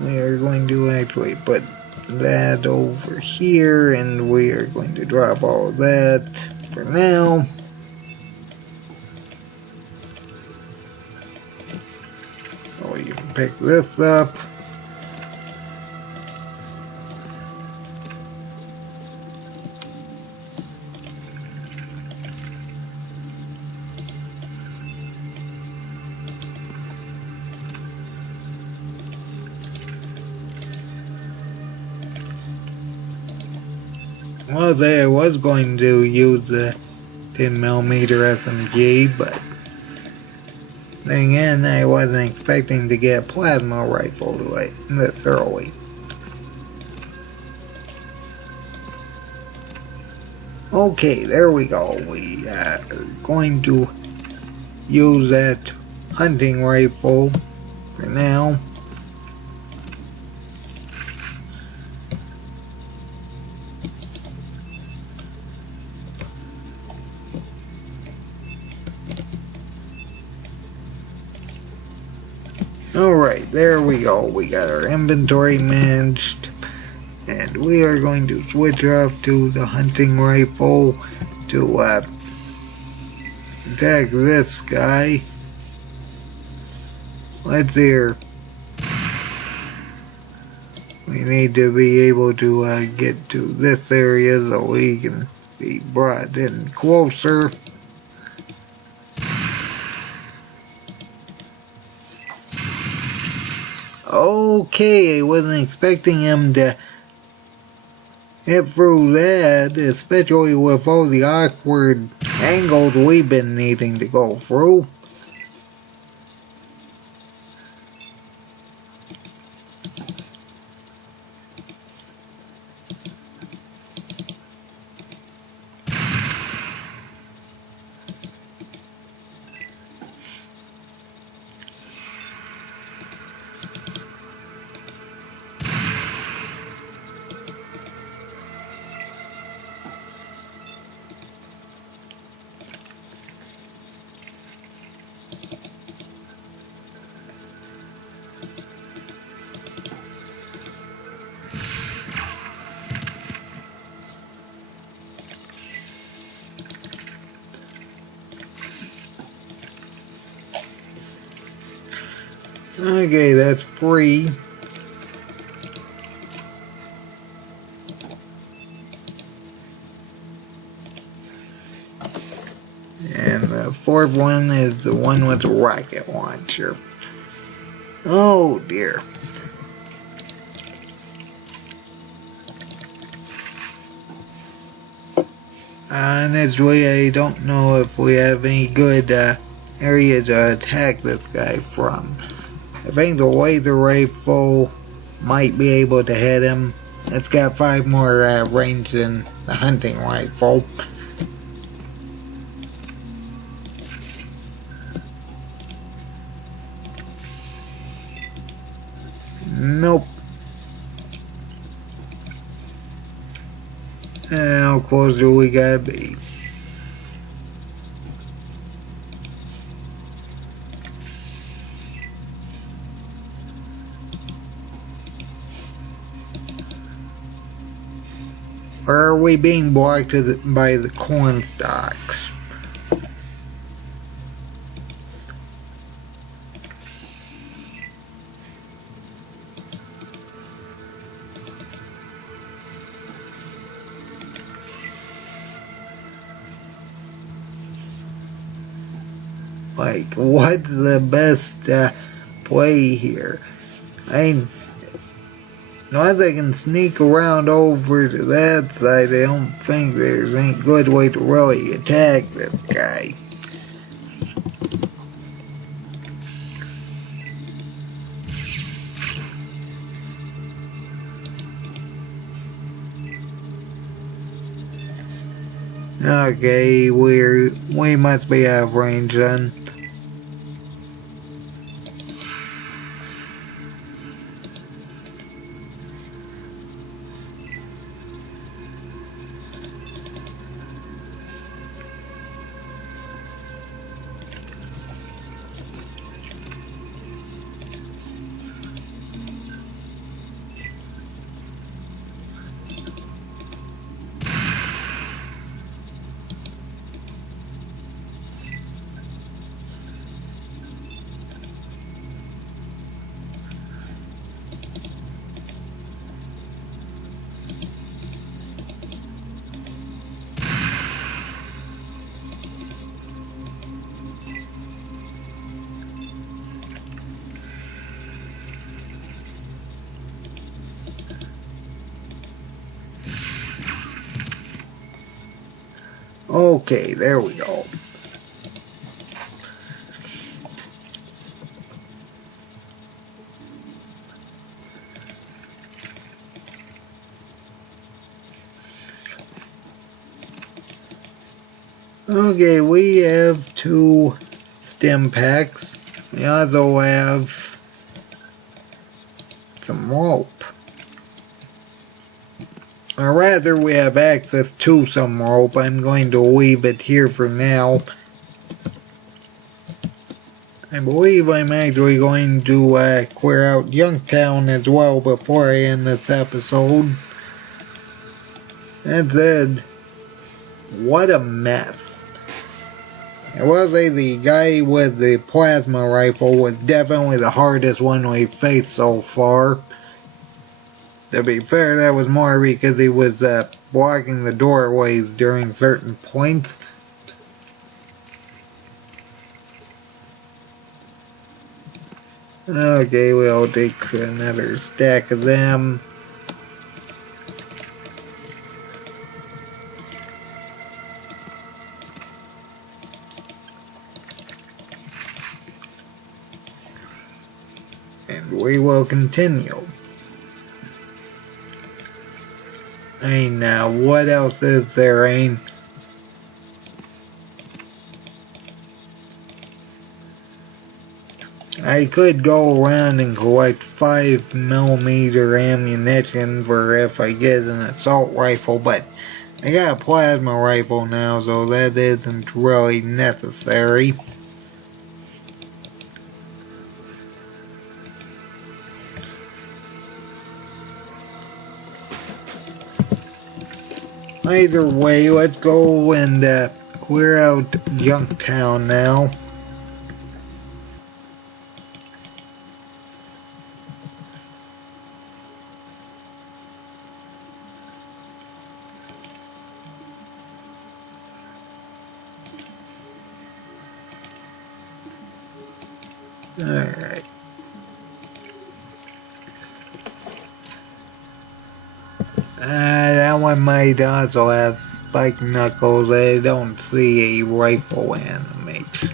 We are going to actually put that over here, and we are going to drop all of that for now. Oh, you can pick this up. Well, I was going to use a 10mm SMG, but then again, I wasn't expecting to get a plasma rifle this early. Okay, there we go. We are going to use that hunting rifle for now. Alright, there we go. We got our inventory managed. And we are going to switch off to the hunting rifle to attack this guy. Let's see here. We need to be able to get to this area so we can be brought in closer. Okay, I wasn't expecting him to hit through that, especially with all the awkward angles we've been needing to go through. Okay, that's free. And the fourth one is the one with the rocket launcher. Oh dear. Honestly, I don't know if we have any good area to attack this guy from. I think the laser rifle might be able to hit him. It's got 5 more range than the hunting rifle. Nope. How close do we gotta be? Or are we being blocked by the corn stalks? Like, what's the best play here? Unless I can sneak around over to that side, I don't think there's any good way to really attack this guy. Okay, we must be out of range then. Okay, there we go. Okay, we have 2 stim packs. We also have some rope. Or rather, we have access to some rope. I'm going to leave it here for now. I believe I'm actually going to clear out Youngstown as well before I end this episode. That said, what a mess. I will say the guy with the plasma rifle was definitely the hardest one we've faced so far. To be fair, that was more because he was blocking the doorways during certain points. Okay, we'll take another stack of them. And we will continue. What else is there, Ain? I could go around and collect 5mm ammunition for if I get an assault rifle, but I got a plasma rifle now, so that isn't really necessary. Either way, let's go and clear out Junktown now. Alright. That one might also have spiked knuckles. I don't see a rifle animation.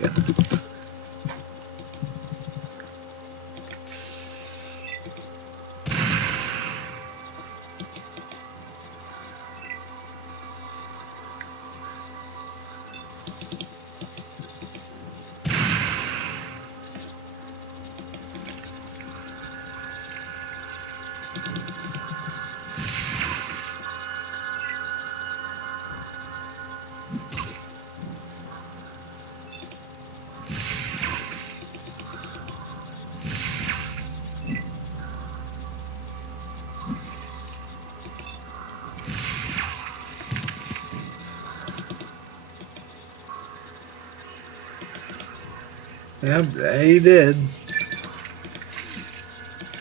Yep, he did.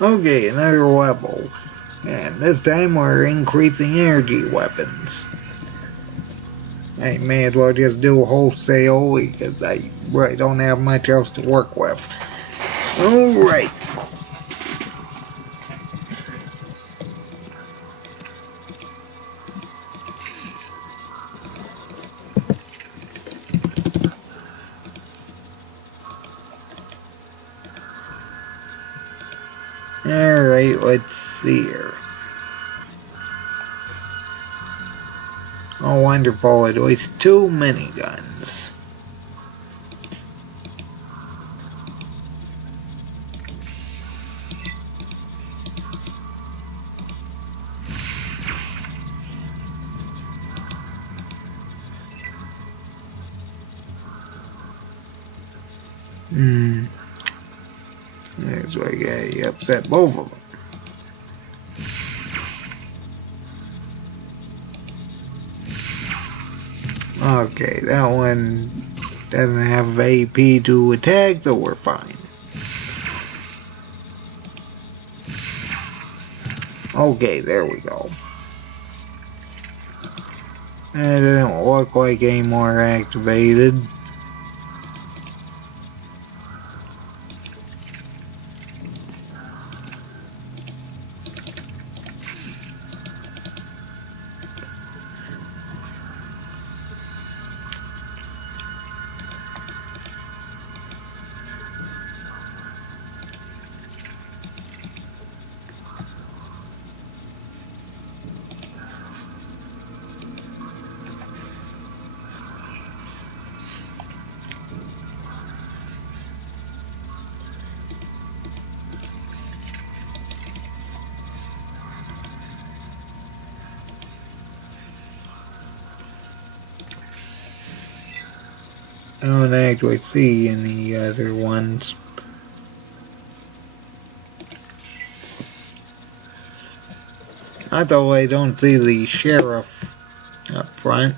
Okay, another level. And this time we're increasing energy weapons. I may as well just do wholesale because I really don't have much else to work with. Alright. Alright, let's see here. Oh, wonderful. It was 2 miniguns. That's why I gotta upset both of them. Okay, that one doesn't have AP to attack, so we're fine. Okay, there we go. It didn't look like any more activated. I don't actually see any other ones. Although I don't see the sheriff up front.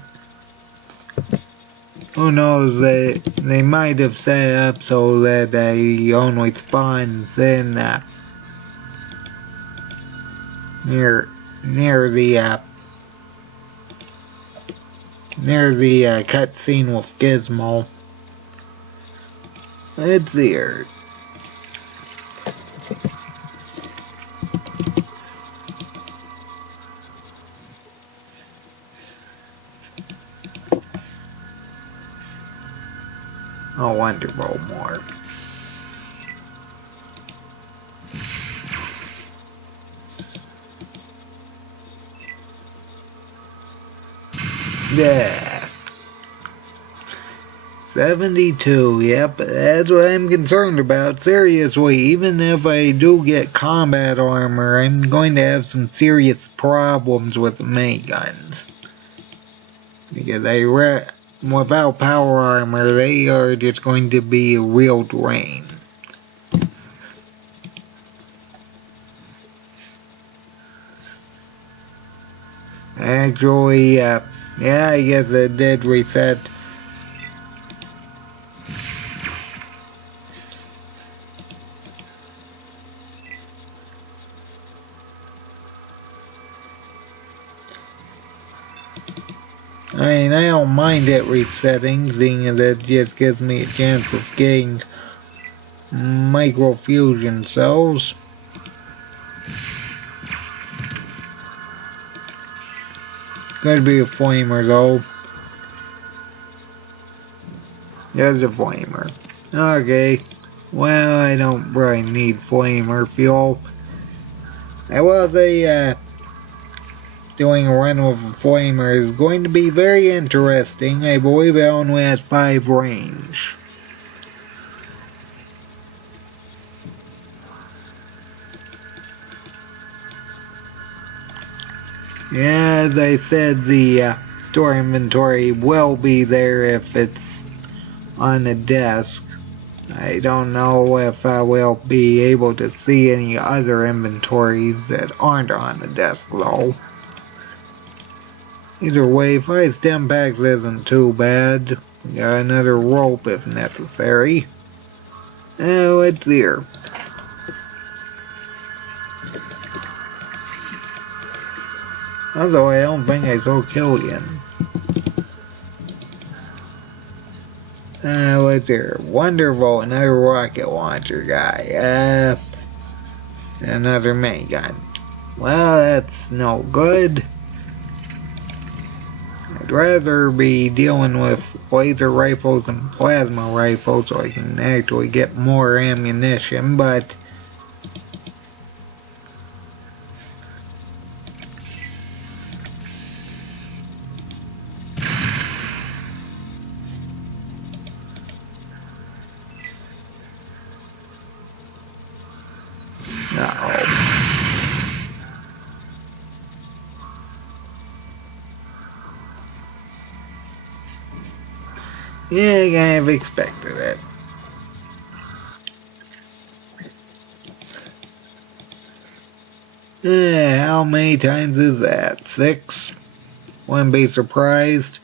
Who knows, they might have set it up so that he only spawns in near the cutscene with Gizmo. Let's see here. Oh, wonderful, more. Yeah. 72, yep, that's what I'm concerned about. Seriously, even if I do get combat armor, I'm going to have some serious problems with the miniguns. Because without power armor, they are just going to be a real drain. Actually, yeah, I guess it did reset. I mean, I don't mind it resetting, seeing as it just gives me a chance of getting microfusion cells. Gotta be a flamer though. There's a flamer. Okay. Well, I don't really need flamer fuel. I will say, doing a run with a flamer is going to be very interesting. I believe it only has 5 range. Yeah, as I said, the store inventory will be there if it's on the desk. I don't know if I will be able to see any other inventories that aren't on the desk though. Either way, 5 stem packs isn't too bad. Got another rope if necessary. Let's see here. Although I don't think I saw Killian. What's here? Wonderful, another rocket launcher guy. Another minigun. Well, that's no good. I'd rather be dealing with laser rifles and plasma rifles so I can actually get more ammunition, but yeah, I kind of expected it. Yeah, how many times is that? 6? Wouldn't be surprised.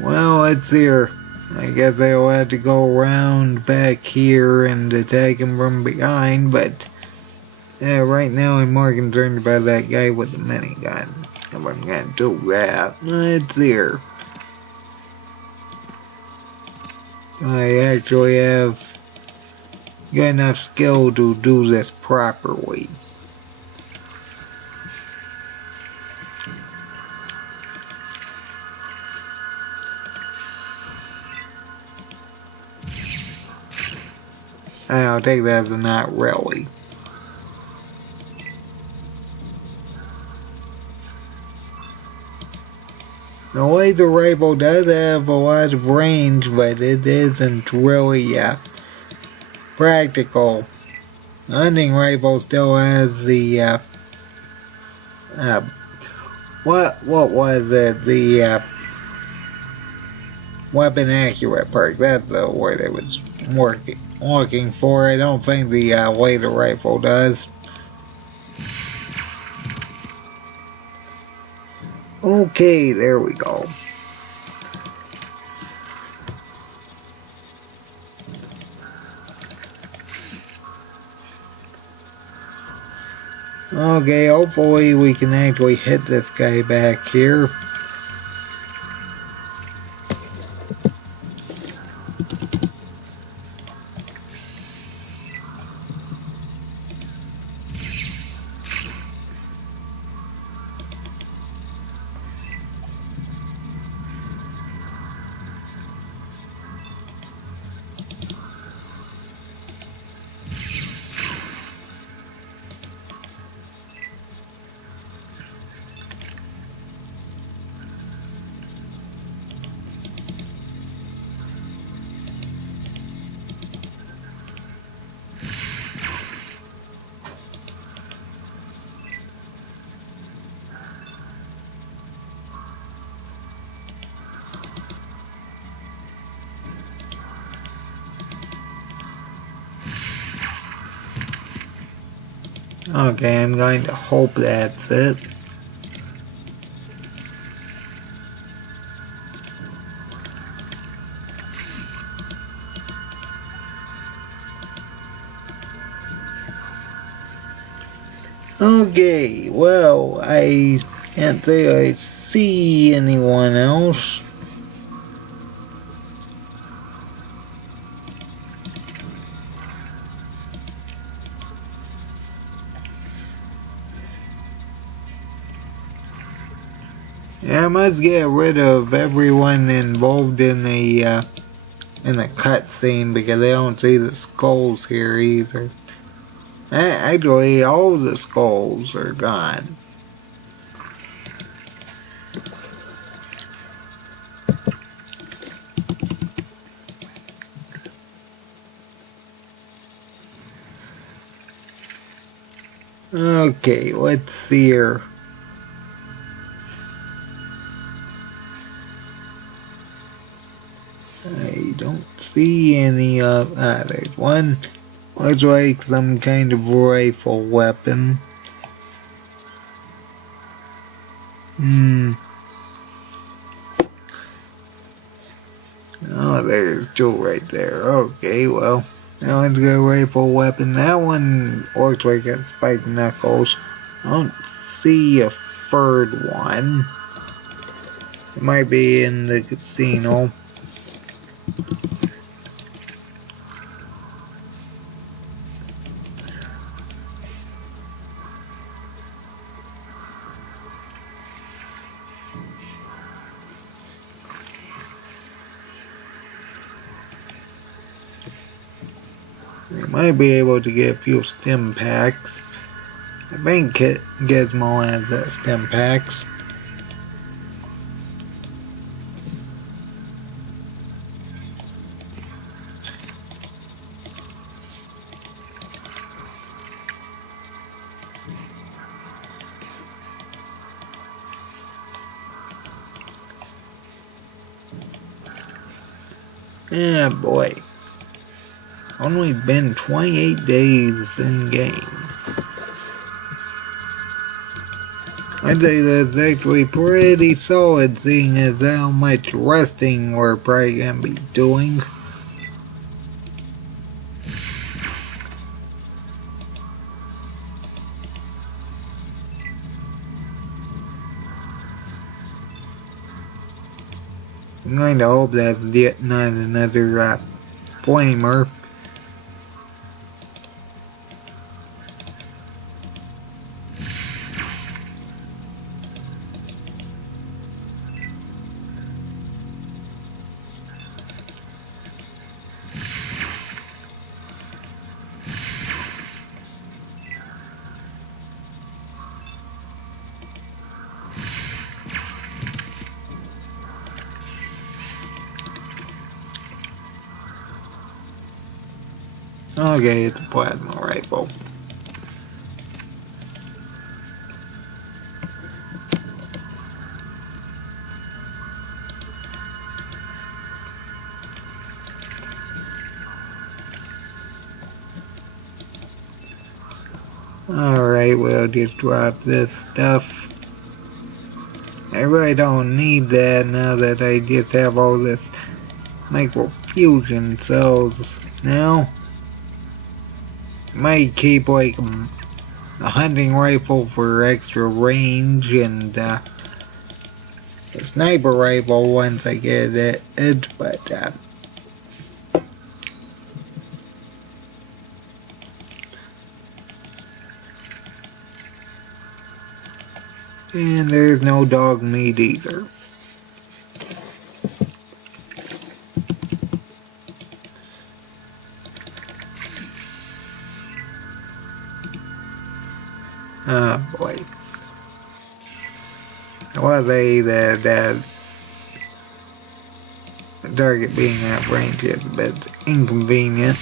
Well, let's see here. I guess I'll have to go around back here and attack him from behind, but yeah, right now I'm more concerned about that guy with the minigun. If I'm gonna do that, let's see here. I actually have got enough skill to do this properly. I'll take that as a not really. The laser rifle does have a lot of range, but it isn't really practical. The hunting rifle still has the what was it? The weapon accurate perk. That's the word I was looking for. I don't think the laser rifle does. Okay, there we go. Okay, hopefully we can actually hit this guy back here. Okay, I'm going to hope that's it. Okay, well, I can't say I see anyone else. Yeah, I must get rid of everyone involved in the cutscene because I don't see the skulls here either. Actually, all the skulls are gone. Okay, let's see here. I don't see any of... there's one. Looks like some kind of rifle weapon. Oh, there's two right there. Okay, well, that one's got a rifle weapon. That one looks like it's spiked knuckles. I don't see a third one. It might be in the casino. We might be able to get a few stim packs. I think Gizmo has that stim packs. Yeah, boy. Only been 28 days in game. I'd say that's actually pretty solid, seeing as how much resting we're probably gonna be doing. I'm going to hope that's not another flamer. Okay, it's a plasma rifle. Alright, we'll just drop this stuff. I really don't need that now that I just have all this microfusion cells now. Might keep like a hunting rifle for extra range and a sniper rifle once I get it, but and there's no dog meat either. Oh boy. I was say that the target being at range is a bit inconvenient.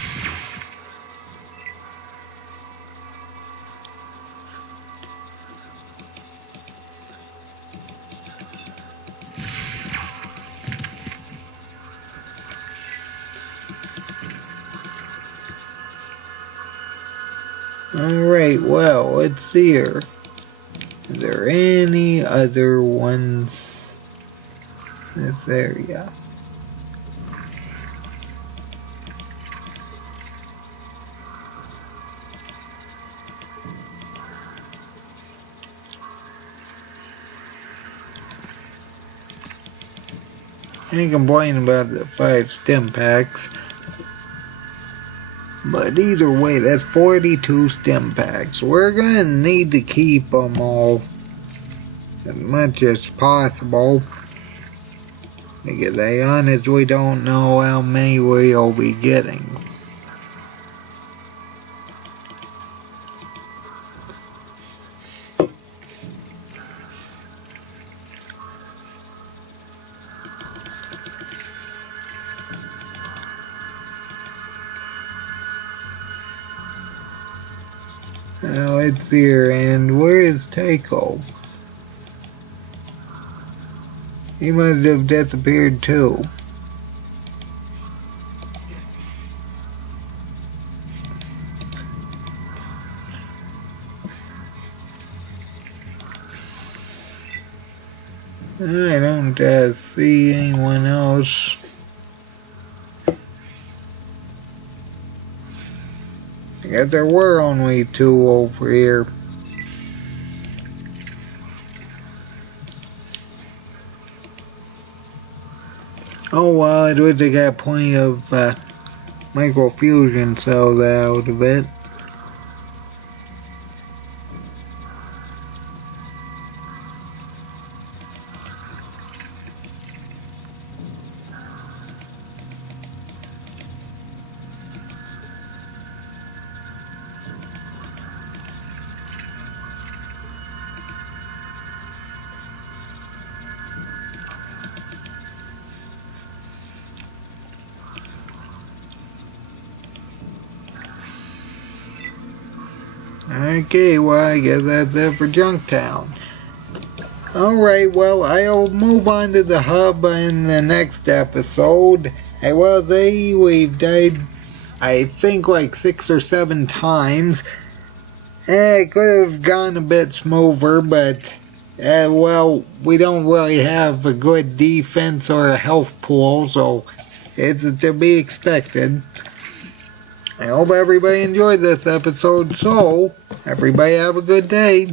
Alright, well, let's see here. Is there any other ones in this area? I ain't complaining about the 5 stim packs. But either way, that's 42 stim packs. We're gonna need to keep them all as much as possible. Because I honestly don't know how many we'll be getting. Now it's here, and where is Taiko? He must have disappeared too. I don't see anyone else. I guess there were only 2 over here. Oh well, I would have got plenty of microfusion cells out of it. Okay, well, I guess that's it for Junktown. Alright, well, I'll move on to the hub in the next episode. I will say we've died, I think, like 6 or 7 times. It could have gone a bit smoother, but, well, we don't really have a good defense or a health pool, so it's to be expected. I hope everybody enjoyed this episode, so everybody have a good day.